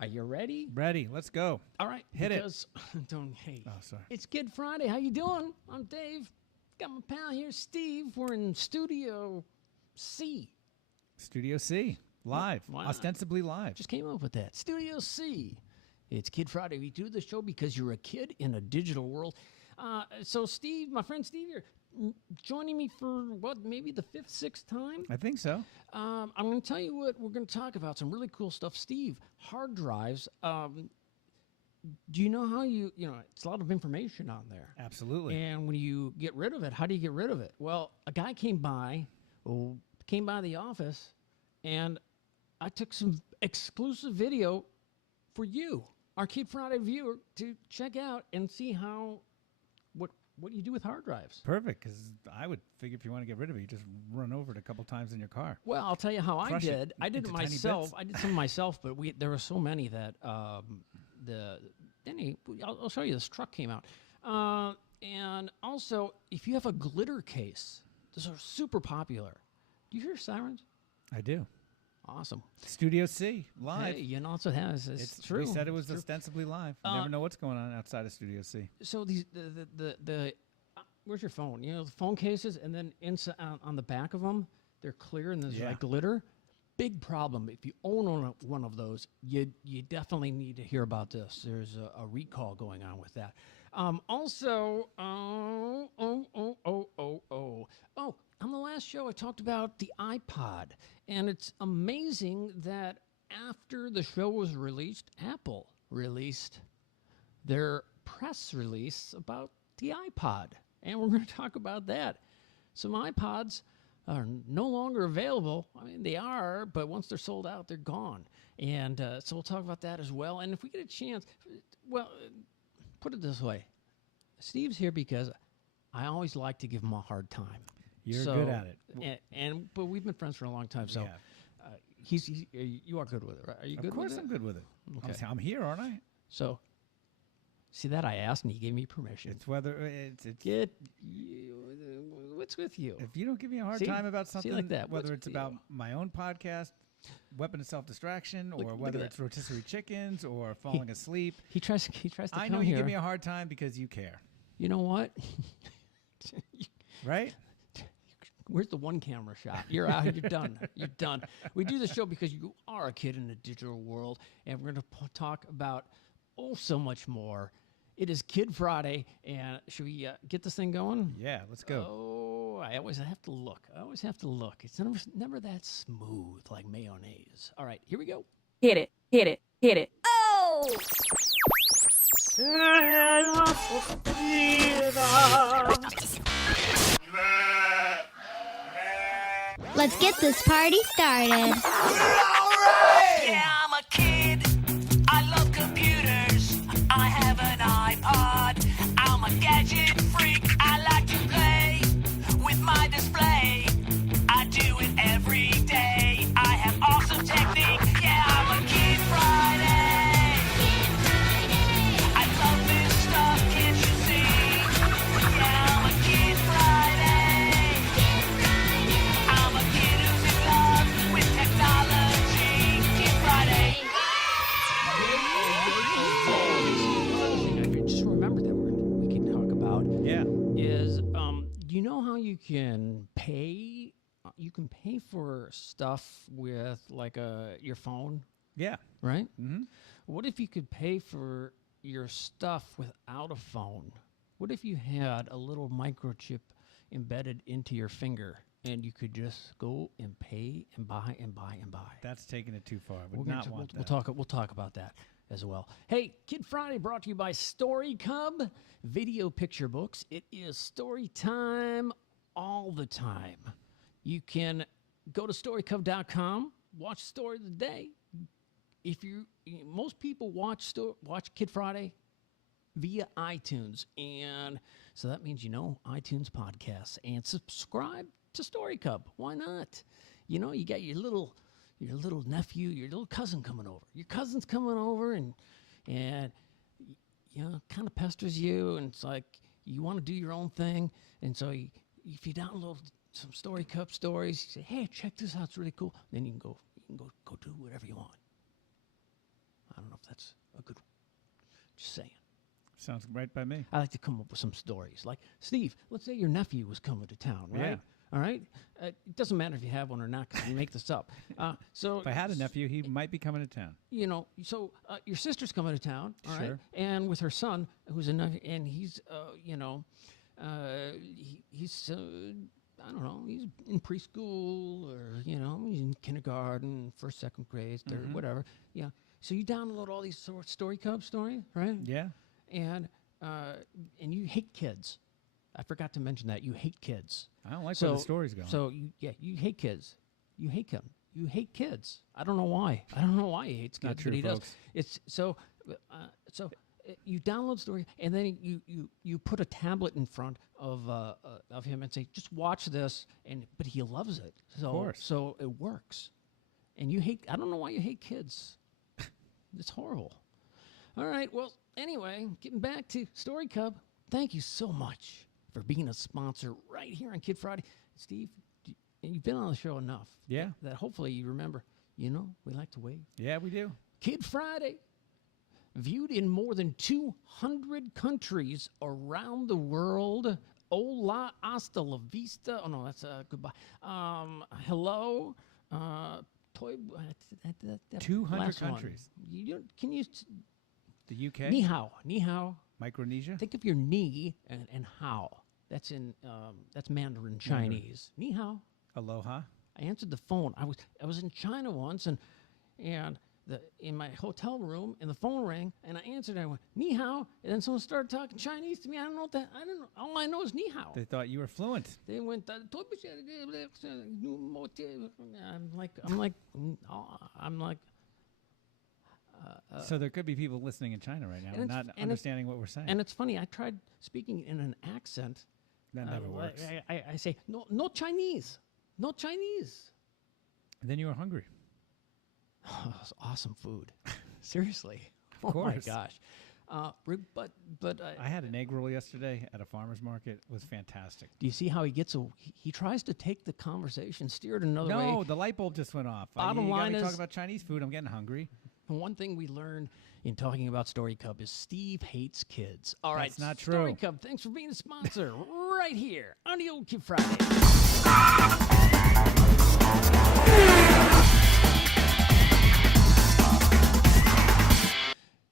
Are you ready? Ready. Let's go. All right. Hit it. Hey. Oh, sorry. It's Kid Friday. How you doing? I'm Dave. Got my pal here, Steve. We're in Studio C. Studio C. Live. Why not? Ostensibly live. Just came up with that. Studio C. It's Kid Friday. We do the show because you're a kid in a digital world. So Steve, my friend Steve here, joining me for maybe the fifth, sixth time? I think so. I'm going to tell you what we're going to talk about. Some really cool stuff. Steve, hard drives. Do you know how it's a lot of information on there. Absolutely. And when you get rid of it, how do you get rid of it? Well, a guy came by the office, and I took some exclusive video for you, our Kid Friday viewer, to check out and see what you do with hard drives. Perfect, because I would figure if you want to get rid of it, you just run over it a couple times in your car. Well, I'll tell you how I did. I did it into tiny myself. bits. I did some myself, but there were so many that I'll show you. This truck came out, and also if you have a glitter case, those are super popular. Do you hear sirens? I do. Awesome. Studio C. Live. Hey, that's what happens. It's true. We said it was It's true. ostensibly live. You never know what's going on outside of Studio C. So these the where's your phone? You know, the phone cases, and then inside on the back of them, they're clear and there's like glitter. Big problem. If you own one of those, you definitely need to hear about this. There's a recall going on with that. Also, on the last show, I talked about the iPod, and it's amazing that after the show was released, Apple released their press release about the iPod, and we're going to talk about that. Some iPods are no longer available. I mean, they are, but once they're sold out, they're gone. And so we'll talk about that as well. And if we get a chance, put it this way. Steve's here because I always like to give him a hard time. You're good at it. But we've been friends for a long time, so you are good with it, right? Are you good with it? Of course I'm good with it. Okay. I'm here, aren't I? So, see that I asked and he gave me permission. It's whether it's What's with you? if you don't give me a hard See? time about See, something, like that. whether What's it's with about you? my own podcast, Weapon of Self-Distraction, or Look whether at it's rotisserie chickens or falling asleep, He tries to I come know you here. give me a hard time because you care, You know what? right? Where's the one camera shot? You're out. You're done. You're done. We do the show because you are a kid in the digital world, and we're going to talk about so much more. It is Kid Friday, and should we get this thing going? Yeah, let's go. Oh, I always have to look. It's never that smooth like mayonnaise. All right, here we go. Hit it, hit it, hit it. Oh! Let's get this party started. Yeah, I'm a kid. I love computers. I have an iPod. I'm a gadget freak. I like to play with my display. I do it every day. I have awesome technique. Yeah, I'm a Kid Friday. I love this stuff, can't you see? Yeah, I'm a Kid Friday. I'm a kid who's in love with technology. Kid Friday. I just remembered that we can talk about Yeah. is do you know how you can pay? You can pay for stuff with like your phone, Yeah. right? Mm-hmm. What if you could pay for your stuff without a phone? What if you had a little microchip embedded into your finger and you could just go and pay and buy and buy and buy? That's taking it too far. I We're would gonna not t- want we'll that. we'll talk about that as well. Hey, Kid Friday brought to you by Story Cub Video Picture Books. It is story time all the time. You can go to storycub.com, watch Story of the Day. Most people watch Kid Friday via iTunes, and so that means iTunes podcasts and subscribe to Story Cub. Why not? You got your little nephew, your little cousin coming over. Your cousin's coming over and kind of pesters you, and it's like you want to do your own thing, and so if you download some Story Cup stories, you say, "Hey, check this out, it's really cool." Then you can go do whatever you want. I don't know that's a good one. Just saying. Sounds right by me. I like to come up with some stories. Like, Steve, let's say your nephew was coming to town, right? Yeah. All right? It doesn't matter if you have one or not because we make this up. So If I had a nephew, he might be coming to town. you know, so your sister's coming to town, all right? Sure. And with her son, who's a nephew, and he's, you know, he's I don't know, he's in preschool or, you know, he's in kindergarten, first, second grade, third, whatever. Yeah. So you download all these Story Cub stories, right? Yeah. And you hate kids. I forgot to mention that you hate kids. I don't like where the story's going. So you hate kids. You hate them. You hate kids. I don't know why. I don't know why he hates kids, Not true, but he folks. does. It's so. You download story, and then you put a tablet in front of him and say, "Just watch this," but he loves it. course. So it works. And you hate. I don't know why you hate kids. It's horrible. All right. Well, anyway, getting back to Story Cub. Thank you so much for being a sponsor right here on Kid Friday, Steve. You've been on the show enough. Yeah. That hopefully you remember. You know, we like to wave. Yeah, we do. Kid Friday, viewed in more than 200 countries around the world. Hola, hasta la vista. Oh, no, that's goodbye. Hello. Toy. That 200 last one. countries. Can you? The UK, Ni hao. Ni hao. Micronesia. Think of your ni and how. That's in that's Mandarin Chinese. Ni hao. Aloha. I answered the phone. I was in China once, and in my hotel room, and the phone rang, and I answered. I went ni hao, and then someone started talking Chinese to me. I don't know what that. I don't know. All I know is ni hao. They thought you were fluent. They went. I'm like. So there could be people listening in China right now And and it's- not and it's- understanding what we're saying. And it's funny. I tried speaking in an accent. That never works. I say no Chinese, no Chinese. And then you were hungry. Oh, it's awesome food. Seriously. Of Oh my course. gosh. But I had an egg roll yesterday at a farmer's market. It was fantastic. do you see how he gets he tries to take the conversation, steer it another way. No, the light bulb just went off. Bottom you got line me is- talking about Chinese food. I'm getting hungry. And one thing we learned in talking about Story Cub is Steve hates kids. All right, That's not Story true. Cub, thanks for being a sponsor right here on the Old Kid Friday.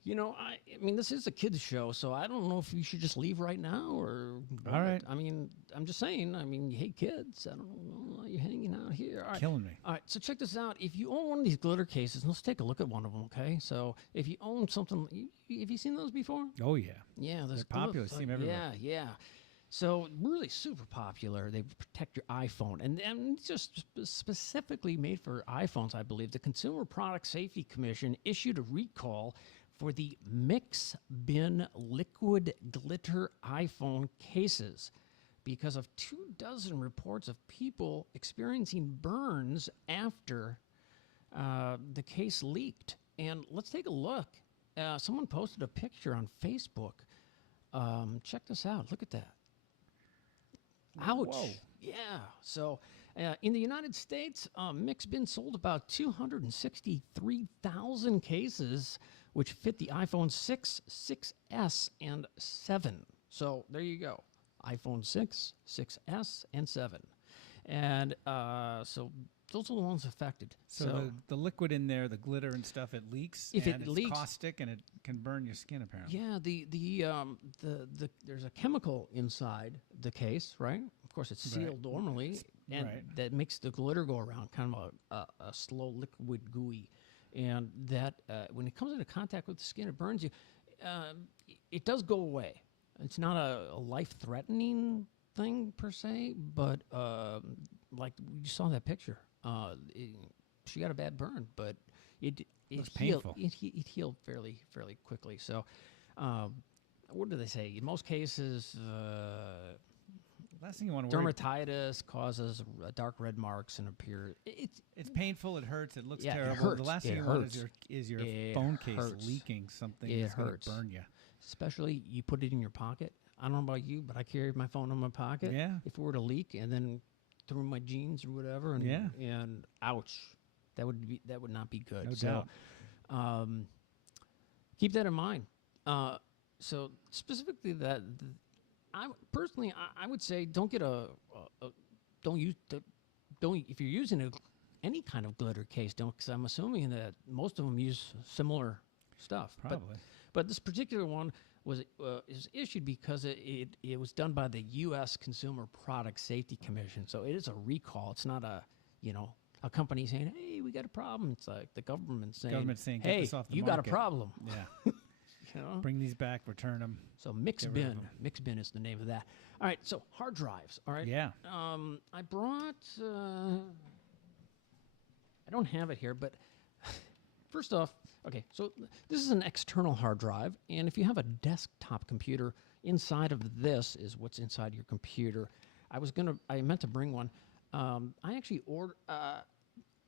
You know, I mean, this is a kids show, so I don't know if you should just leave right now or. All right. I mean, I'm just saying. I mean, you hate kids. I don't know why you're hanging out here. All right. Killing me. All right, so check this out. If you own one of these glitter cases, let's take a look at one of them, okay? So if you own something, have you seen those before? Oh, yeah. Yeah, there's They're popular. See 'em everywhere. Yeah. So really super popular. They protect your iPhone, and just specifically made for iPhones, I believe. The Consumer Product Safety Commission issued a recall for the Mix Bin liquid glitter iPhone cases because of 24 reports of people experiencing burns after the case leaked. And let's take a look. Someone posted a picture on Facebook. Check this out. Look at that. Ouch. Whoa. Yeah. So in the United States, Mix Bin sold about 263,000 cases, which fit the iPhone 6, 6S, and 7. So there you go. iPhone 6, 6S, and 7. And so those are the ones affected. So the liquid in there, the glitter and stuff, it leaks. If it and it's leaks- caustic and it can burn your skin apparently. yeah, the there's a chemical inside the case, right? Of course, it's Right. sealed normally, and right. that makes the glitter go around, kind of a slow liquid gooey, and that when it comes into contact with the skin, it burns you. It does go away. It's not a life-threatening thing per se, but like you saw that picture, she got a bad burn, but it Looks healed. painful. It healed fairly quickly. So, what do they say? In most cases, Last thing you want to worry. dermatitis causes dark red marks and appear. It's painful. It hurts. It looks Yeah, it terrible. hurts. The last It thing you want hurts. is your It phone case hurts. leaking something It that's going hurts. to burn you. Especially you put it in your pocket. I don't know about you, but I carry my phone in my pocket. Yeah. If it were to leak and then through my jeans or whatever, and Yeah. and ouch, that would not be good. No so, doubt. keep that in mind. So specifically that, I personally, I would say don't get don't use, don't, if you're using any kind of glitter case, don't, because I'm assuming that most of them use similar stuff. Probably. But this particular one is issued because it was done by the U.S. Consumer Product Safety Commission. So it is a recall. It's not a company saying, "Hey, we got a problem." It's like the government saying, "Get "Hey, this off the you market." got a problem." Yeah. You know? Bring these back, return them. So mixed Get rid of bin. 'em. Mixed bin is the name of that. All right. So hard drives. All right. Yeah. I brought. I don't have it here, but first off, okay. So this is an external hard drive, and if you have a desktop computer, inside of this is what's inside your computer. I meant to bring one. I actually ordered.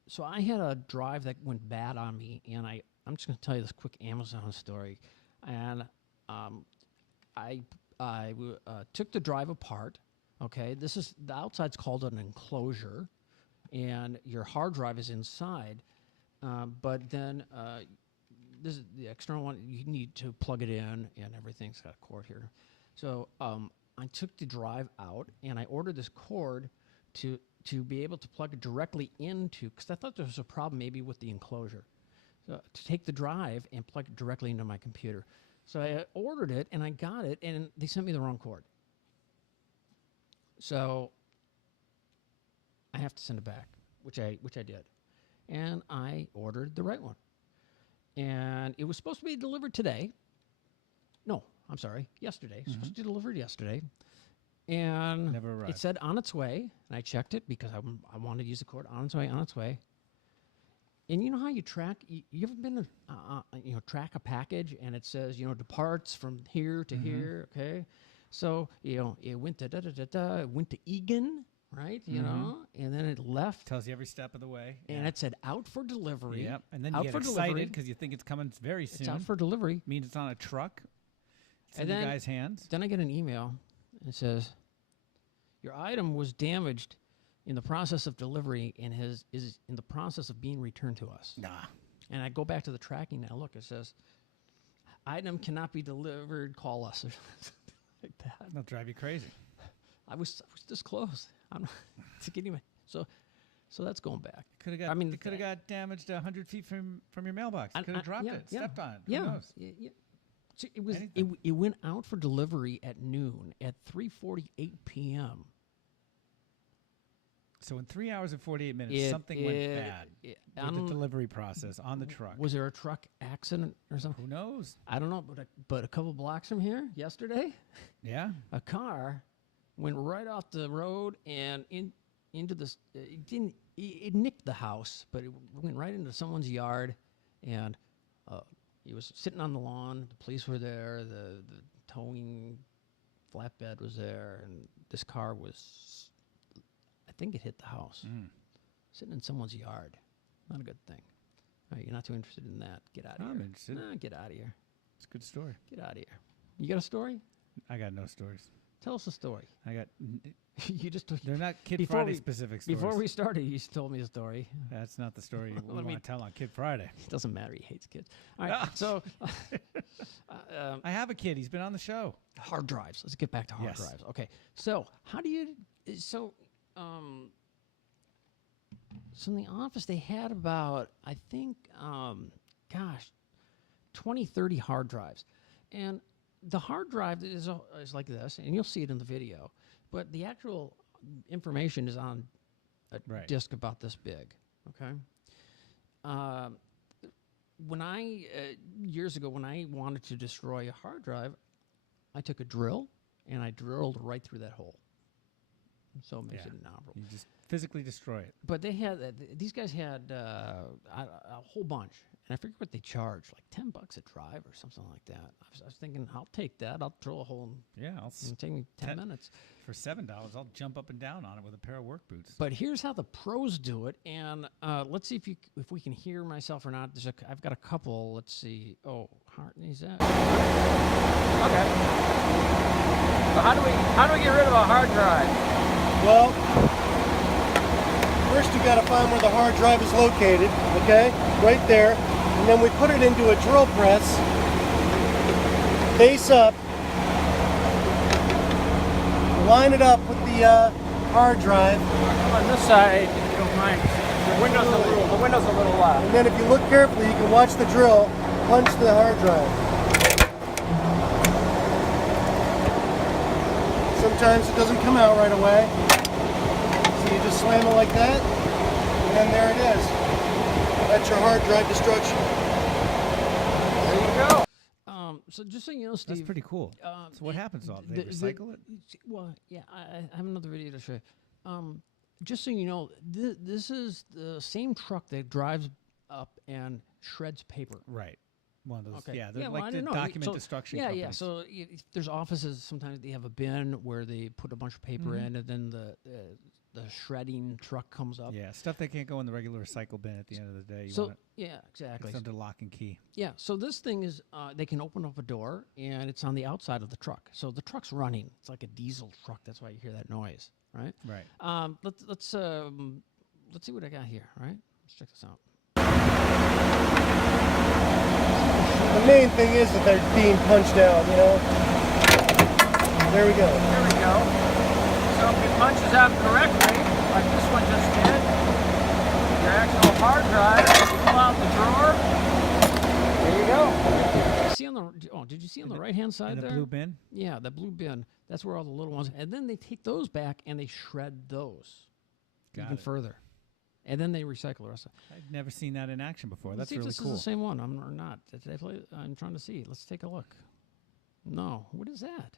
So I had a drive that went bad on me, and I'm just going to tell you this quick Amazon story. And I took the drive apart. Okay, the outside's called an enclosure, and your hard drive is inside. But then this is the external one. You need to plug it in, and everything's got a cord here. So I took the drive out, and I ordered this cord to be able to plug it directly into, because I thought there was a problem maybe with the enclosure. So to take the drive and plug it directly into my computer. So I ordered it, and I got it, and they sent me the wrong cord. So I have to send it back, which I did. And I ordered the right one. And it was supposed to be delivered today. No, I'm sorry, yesterday. It was supposed to be delivered yesterday. And Never arrived. it said on its way, and I checked it because I wanted to use the cord. On its way. And you know how you track? You ever been track a package and it says departs from here to here? Okay, so it went to it went to Egan, right? You know, and then it left. Tells you every step of the way. And it said out for delivery. Yep. And then out you for get delivery. excited because you think it's coming very soon. It's out for delivery. Means it's on a truck. It's And in the then- guy's hands. Then I get an email. It says, your item was damaged in the process of delivery and is in the process of being returned to us. Nah. And I go back to the tracking and I look. It says, item cannot be delivered. Call us. Or something like that. That'll drive you crazy. I was this close. I'm to getting my so that's going back. Could have got. I mean, it could have got damaged 100 feet from your mailbox. Could have dropped it, stepped on it. Who Yeah. knows? Yeah. So it was. Anything. It went out for delivery at noon. At 3:48 p.m. So in 3 hours and 48 minutes, something went bad with the delivery process on the truck. Was there a truck accident or something? Who knows? I don't know, but a couple blocks from here yesterday, Yeah. a car went right off the road and into this. It nicked the house, but it went right into someone's yard, and he was sitting on the lawn. The police were there. The towing flatbed was there, and this car was. I think it hit the house. Sitting in someone's yard. Not a good thing. All right, you're not too interested in that. Get out of here. I'm interested. Nah, get out of here. It's a good story. Get out of here. You got a story? I got no stories. Tell us a story. I got. You just They're not Kid Before Friday we- specific stories. before we started, you told me a story. That's not the story we Let me- want to tell on Kid Friday. It doesn't matter. He hates kids. All right. So, I have a kid. He's been on the show. hard drives. Let's get back to hard Yes. drives. Okay. So, how do you? So, so in the office they had about I think, 20, 30 hard drives, and the hard drive is like this, and you'll see it in the video, but the actual information is on a Right. disk about this big. Okay. When I years ago, when I wanted to destroy a hard drive, I took a drill and I drilled right through that hole. So it makes it inoperable. You just physically destroy it. But they had these guys had a whole bunch, and I forget what they charged, like $10 a drive or something like that. I was thinking, I'll take that. I'll drill a hole. Yeah, It'll take me 10 minutes. For $7, I'll jump up and down on it with a pair of work boots. But here's how the pros do it, and let's see if we can hear myself or not. I've got a couple. Let's see. Oh, Hartney's that. Okay. So how do we get rid of a hard drive? Well, first you got to find where the hard drive is located, okay? Right there. And then we put it into a drill press face up. Line it up with the hard drive. On this side, if you don't mind, the window's a little loud. And then if you look carefully, you can watch the drill punch the hard drive. Sometimes it doesn't come out right away. So you just slam it like that, and then there it is. That's your hard drive destruction. There you go. So just so you know, Steve. That's pretty cool. So what happens to all? They recycle it? Well, yeah, I have another video to show you. Just so you know, this is the same truck that drives up and shreds paper. Right. One of those. Okay. Yeah, they're well, I like the don't know. document destruction Yeah, companies. yeah. So if there's offices, sometimes they have a bin where they put a bunch of paper in, and then the shredding truck comes up. Yeah, stuff that can't go in the regular recycle bin at the end of the day. You So want yeah, exactly. it's under lock and key. Yeah. So this thing is, they can open up a door, and it's on the outside of the truck. So the truck's running. It's like a diesel truck. That's why you hear that noise, right? Right. Let's see what I got here. All right. Let's check this out. The main thing is that they're being punched out, you know. There we go. There we go. So if it punches out correctly, like this one just did, your actual hard drive, you pull out the drawer. There you go. See on the did you see on the right hand side In the there? blue bin? Yeah, the blue bin. That's where all the little ones. And then they take those back and they shred those Got even it. further, and then they recycle the rest of it. I've never seen that in action before. Let's That's see if really this cool. is the same one. I'm or not. Did I play? I'm trying to see. Let's take a look. No, what is that?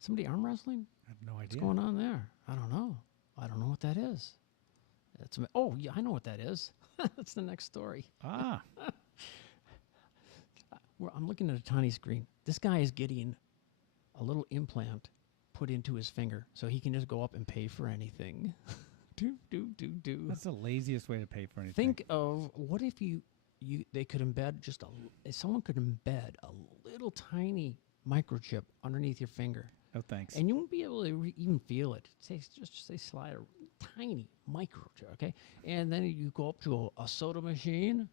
Somebody arm wrestling? I have no What's idea. going on there? I don't know. I don't know what that is. Oh, yeah, I know what that is. That's the next story. Ah, I'm looking at a tiny screen. This guy is getting a little implant put into his finger so he can just go up and pay for anything. do. that's the laziest way to pay for anything. Think of what if they could embed if someone could embed a little tiny microchip underneath your finger. Oh, thanks. And you won't be able to even feel it. Just say slide a tiny microchip, okay? And then you go up to a soda machine,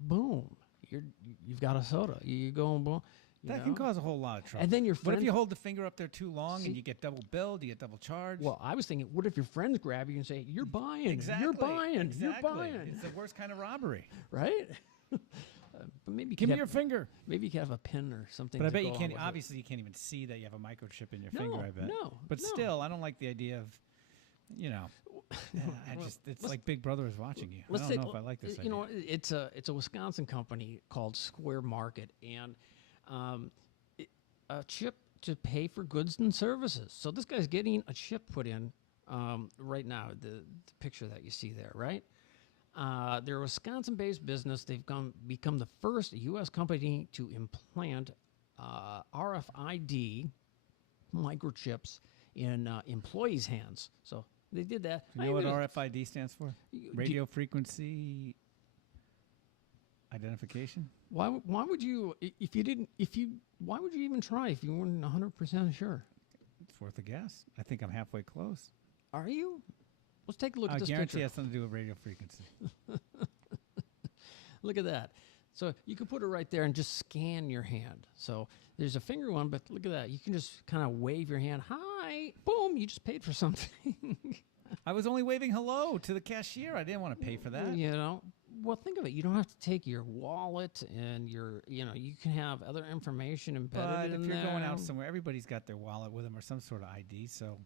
boom, you've got a soda. You go and boom. That can cause a whole lot of trouble. And then your What if friend- you hold the finger up there too long See- and you get double billed, you get double charged? Well, I was thinking, what if your friends grab you and say, "You're buying, exactly. you're buying, exactly. you're buying," It's the worst kind of robbery. right? But maybe you Give could me your finger. maybe you could have a pin or something. But I to bet go you along can't. with it. Obviously, you can't even see that you have a microchip in your No, finger. I bet. no, But no. still, I don't like the idea of, you know, it's like Big Brother is watching you. I don't know if I like this idea. You know, it's a Wisconsin company called Square Market, and a chip to pay for goods and services. So this guy's getting a chip put in right now. The picture that you see there, right? They're a Wisconsin-based business. They've become the first U.S. company to implant RFID microchips in employees' hands. So they did that. You know what I- RFID stands for? do- Radio frequency identification. Why would you why would you even try if you weren't 100% sure? It's worth a guess. I think I'm halfway close. Are you? Let's take a look I at this guarantee it picture. has something to do with radio frequency. Look at that. So you can put it right there and just scan your hand. So there's a finger one, but look at that. You can just kind of wave your hand. Hi, boom, you just paid for something. I was only waving hello to the cashier. I didn't want to pay for that. You know, well, think of it. You don't have to take your wallet and you can have other information embedded But in if you're there. going out somewhere, everybody's got their wallet with them or some sort of ID. So,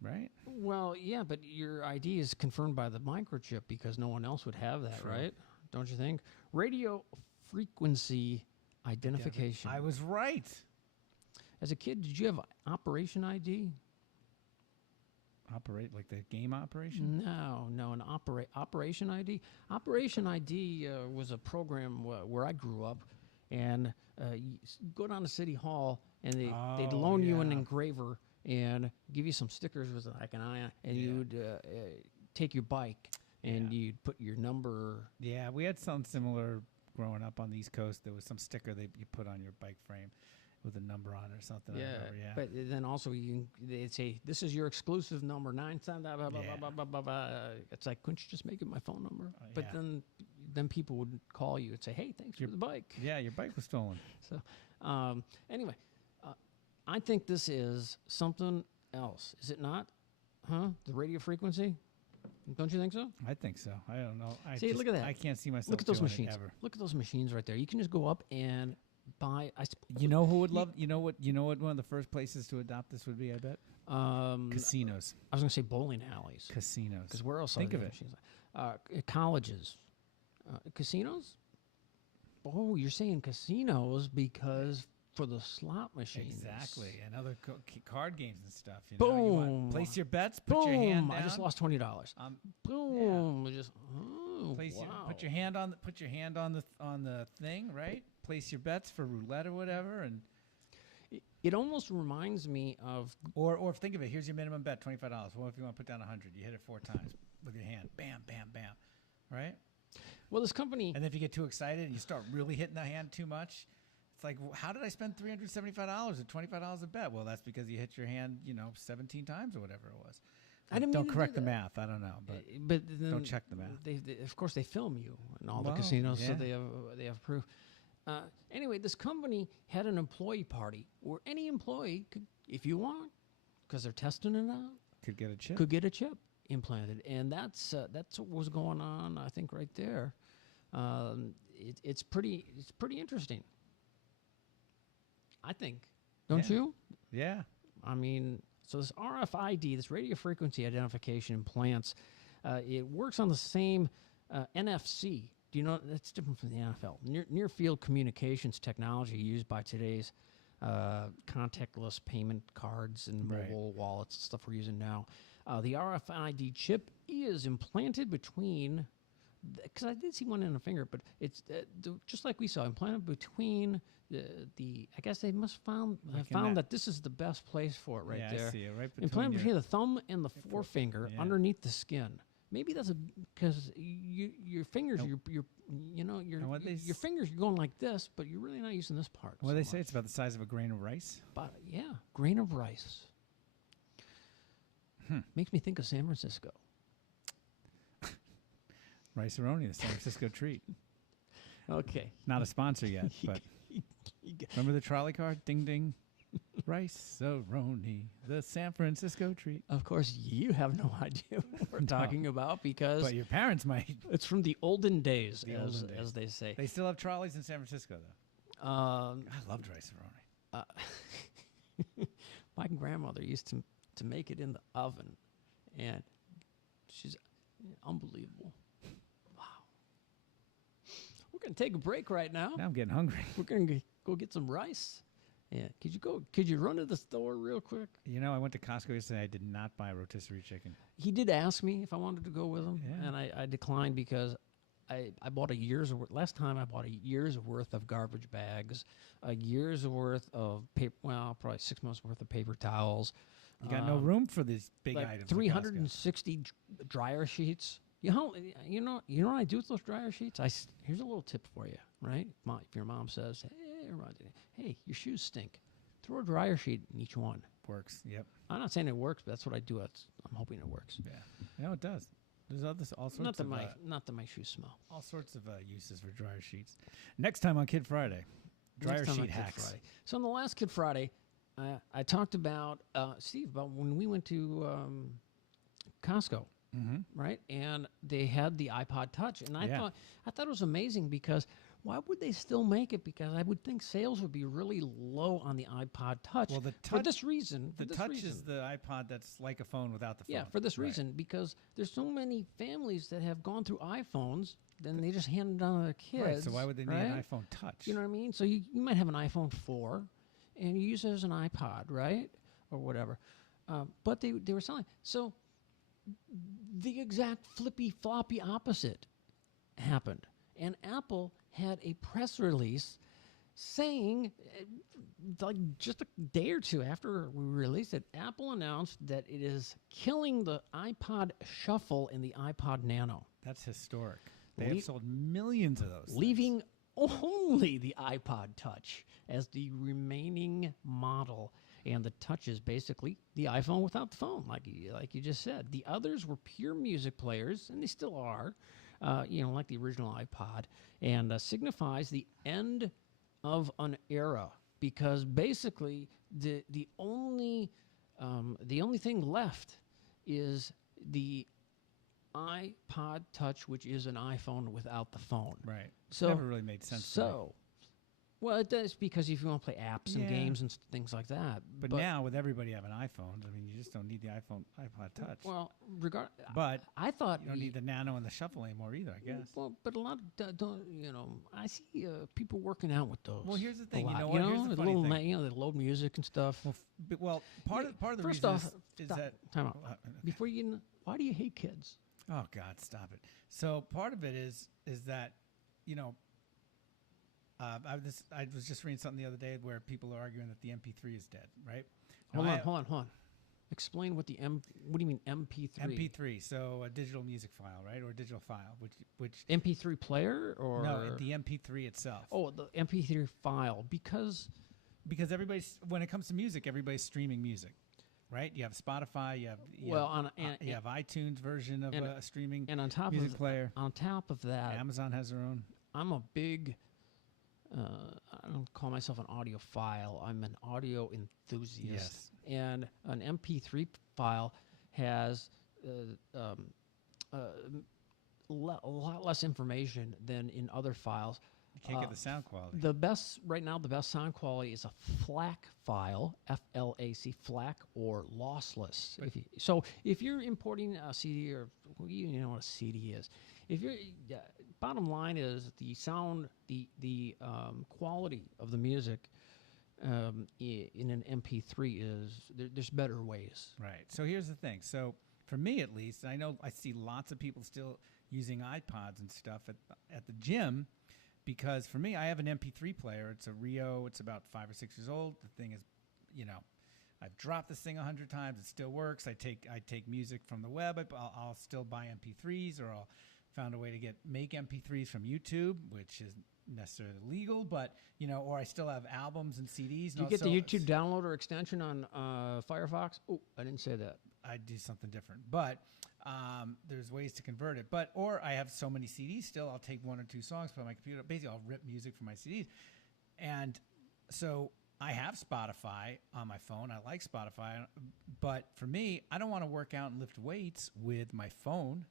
right? Well, yeah, but your ID is confirmed by the microchip because no one else would have that, True. right? Don't you think? Radio frequency identification. I was right. As a kid, did you have Operation ID? Operate like the game operation. No, an Operation ID. Operation ID was a program where I grew up, and you go down to City Hall, and they'd Oh, loan you an yeah. engraver and give you some stickers with like an eye, and Yeah. you'd take your bike and you'd put your number. Yeah, we had something similar growing up on the East Coast. There was some sticker that you put on your bike frame with a number on it or something. I remember, yeah. But then also they'd say, "This is your exclusive number, 9 blah, blah, blah, Yeah. blah, blah, blah, blah, blah." It's like, couldn't you just make it my phone number? But yeah. then then people would call you and say, "Hey, thanks for the bike." Yeah, your bike was stolen. So, anyway, I think this is something else. Is it not? Huh? The radio frequency? Don't you think so? I think so. I don't know. See, look at that. I can't see myself Look at those doing it machines. ever. Look at those machines right there. You can just go up and buy. You know who would love? You know what? One of the first places to adopt this would be. I bet casinos. I was going to say bowling alleys. Casinos. Because where else? Think are of there it. machines? Colleges, casinos. Oh, you're saying casinos because for the slot machines. Exactly, and other card games and stuff. You know, you Boom. want place your bets. Put Boom! your hand down. I just lost $20. Boom! Just Place your, wow. put your hand on the thing, right? Place your bets for roulette or whatever, and It almost reminds me of or think of it. Here's your minimum bet, $25. Well, if you want to put down 100, you hit it 4 times with your hand. Bam, bam, bam. Right? this company. And then if you get too excited and you start really hitting the hand too much, it's like, how did I spend $375 or $25 a bet? Well, that's because you hit your hand, 17 times or whatever it was. I didn't mean Don't to correct do the that. math. I don't know, but Then don't check the math. They, of course, they film you in all the Well, casinos, so yeah. they have proof. Anyway, this company had an employee party where any employee could, if you want, because they're testing it out, Could get a chip. could get a chip implanted, and that's what was going on. I think right there. It's pretty interesting. I think, don't Yeah. you? Yeah. I mean, so this RFID, this radio frequency identification implants, it works on the same NFC. Do you know that's different from the NFL? Near field communications technology used by today's contactless payment cards and Right. mobile wallets, stuff we're using now. The RFID chip is implanted between. Because I did see one in a finger, but it's just like we saw, implanted between the. I guess they must have Like in found that- that this is the best place for it right yeah, there. I see it right between Implanted your, between the thumb and the forefinger yeah. underneath the skin. Maybe that's because your fingers, And- your and what they your fingers, you're going like this, but you're really not using this part. What so they say? much. It's about the size of a grain of rice. But yeah, grain of rice. Makes me think of San Francisco. Rice-A-Roni, the San Francisco treat. Okay. Not a sponsor yet, but remember the trolley car? Ding, ding. Rice-A-Roni, the San Francisco treat. Of course, you have no idea what we're talking about because But your parents might. it's from the olden days, The as, olden days. as they say. They still have trolleys in San Francisco, though. I loved Rice-A-Roni. My grandmother used to make it in the oven, and she's unbelievable. Wow. We're gonna take a break right now. Now I'm getting hungry. We're gonna go get some rice. Yeah. Could you run to the store real quick? You know, I went to Costco yesterday. I did not buy rotisserie chicken. He did ask me if I wanted to go with him, Yeah. and I declined because I bought a year's worth. Last time I bought a year's worth of garbage bags, a year's worth of paper. Well, probably 6 months worth of paper towels. You got no room for these big Like items. at 360 dryer sheets. You know what I do with those dryer sheets? Here's a little tip for you, right? If your mom says, "Hey, your shoes stink," throw a dryer sheet in each one. Costco. Works. Yep. I'm not saying it works, but that's what I do. I'm hoping it works. Yeah. No, it does. There's all sorts Not that of my shoes smell. all sorts of uses for dryer sheets. Next time on Kid Friday, dryer Next time on sheet Kid hacks. Friday. So on the last Kid Friday, I talked about Steve about when we went to Costco, right? And they had the iPod Touch, and I Yeah. thought it was amazing because why would they still make it? Because I would think sales would be really low on the iPod Touch. Well, the for touch- this reason, The Touch is the iPod that's like a phone without the phone. yeah, for this Right. reason, because there's so many families that have gone through iPhones, then they just hand it down to their kids. Right. So why would they need an right? iPhone Touch? You know what I mean? So you might have an iPhone 4, and you use it as an iPod, right? Or whatever. But they were selling. So the exact flippy floppy opposite happened. And Apple had a press release saying, like just a day or two after we released it, Apple announced that it is killing the iPod Shuffle and the iPod Nano, That's historic. They Le- have sold millions of those. leaving only the iPod Touch as the remaining model. And the Touch is basically the iPhone without the phone, like you just said. The others were pure music players, and they still are. like the original iPod, and signifies the end of an era, because basically the only thing left is the iPod Touch, which is an iPhone without the phone. Right. So Never really made sense. to me. Well, it does, because if you want to play apps and Yeah. games and things like that. But now with everybody having iPhones, I mean, you just don't need the iPod Touch. well, but I thought you don't need the Nano and the Shuffle anymore either, I guess. Well, but a lot of I see people working out with those. Well, here's the a thing. You lot, know what? Here's the funny little thing. they load music and stuff. Well, part of the First reason off, is stop, that time out. okay. Before why do you hate kids? Oh God, stop it. So part of it is that, I was just reading something the other day where people are arguing that the MP3 is dead, right? Hold Now, on. Explain what what do you mean MP3? MP3, so a digital music file, right, or a digital file, which MP3 player or no, the MP3 itself. Oh, the MP3 file, because When it comes to music, everybody's streaming music, right? You have Spotify, you have iTunes version of a streaming and on top music of player. On top of that, Amazon has their own. I'm a big. I don't call myself an audiophile. I'm an audio enthusiast. Yes. And an MP3 file has a lot less information than in other files. You can't get the sound quality. The best sound quality is a FLAC file, FLAC, FLAC, or lossless. If you're importing a CD, or you know what a CD is, if you're bottom line is the sound, the quality of the music in an MP3 is there's better ways. Right. So here's the thing. So for me, at least, I know I see lots of people still using iPods and stuff at the gym. Because for me, I have an MP3 player. It's a Rio. It's about 5 or 6 years old. The thing is, I've dropped this thing 100 times. It still works. I take music from the web. I'll still buy MP3s, or I'll found a way to make MP3s from YouTube, which is necessarily legal. But or I still have albums and CDs. Do you get the YouTube downloader extension on Firefox? Oh, I didn't say that. I do something different, but. There's ways to convert it, or I have so many CDs still. I'll take 1 or 2 songs from my computer. Basically, I'll rip music from my CDs, and so I have Spotify on my phone. I like Spotify, but for me, I don't want to work out and lift weights with my phone.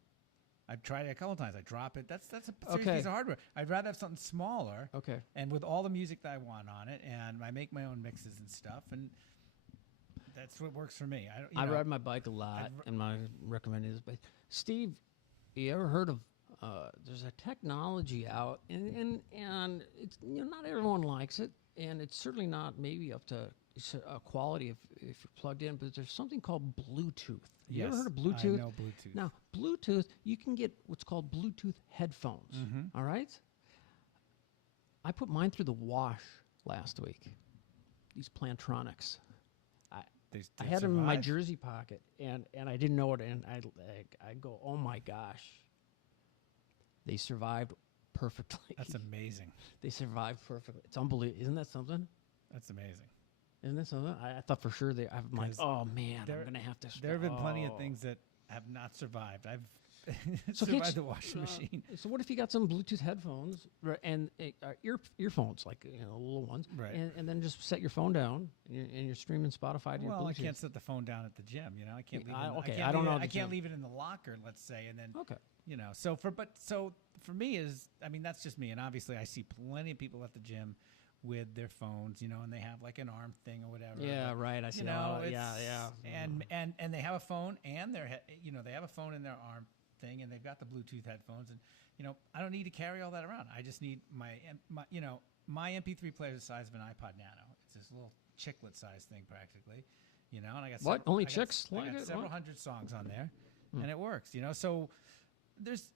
I've tried it a couple of times. I drop it. That's a serious piece of hardware. I'd rather have something smaller. Okay. And with all the music that I want on it, and I make my own mixes and stuff, and that's what works for me. I ride my bike a lot, and my recommended is. But Steve, you ever heard of? There's a technology out, and it's not everyone likes it, and it's certainly not maybe up to quality if you're plugged in. But there's something called Bluetooth. You ever heard of Bluetooth? I know Bluetooth. Now, Bluetooth, you can get what's called Bluetooth headphones. Mm-hmm. All right. I put mine through the wash last week. These Plantronics. I had them in my jersey pocket, and I didn't know it, and I go, oh my gosh, they survived perfectly. That's amazing. They survived perfectly. It's unbelievable. Isn't that something? That's amazing. Isn't that something? I thought for sure I'm like, oh man, I'm gonna have to. There have been plenty of things that have not survived. I've So survived the washing machine. So what if you got some Bluetooth headphones and earphones, like little ones, Right. and then just set your phone down and you're streaming Spotify to your Well, Bluetooth. I can't set the phone down at the gym. I can't leave. I can't leave it in the locker. Let's say, and then Okay. So for me that's just me, and obviously I see plenty of people at the gym with their phones, and they have like an arm thing or whatever. Yeah, but, right. I see. And they have a phone and they have a phone in their arm thing, and they've got the Bluetooth headphones, and I don't need to carry all that around. I just need my MP3 player is the size of an iPod Nano. It's this little chiclet size thing practically, and I got What? Only I got chicks I like got it? several What? hundred songs on there, and it works. So there's.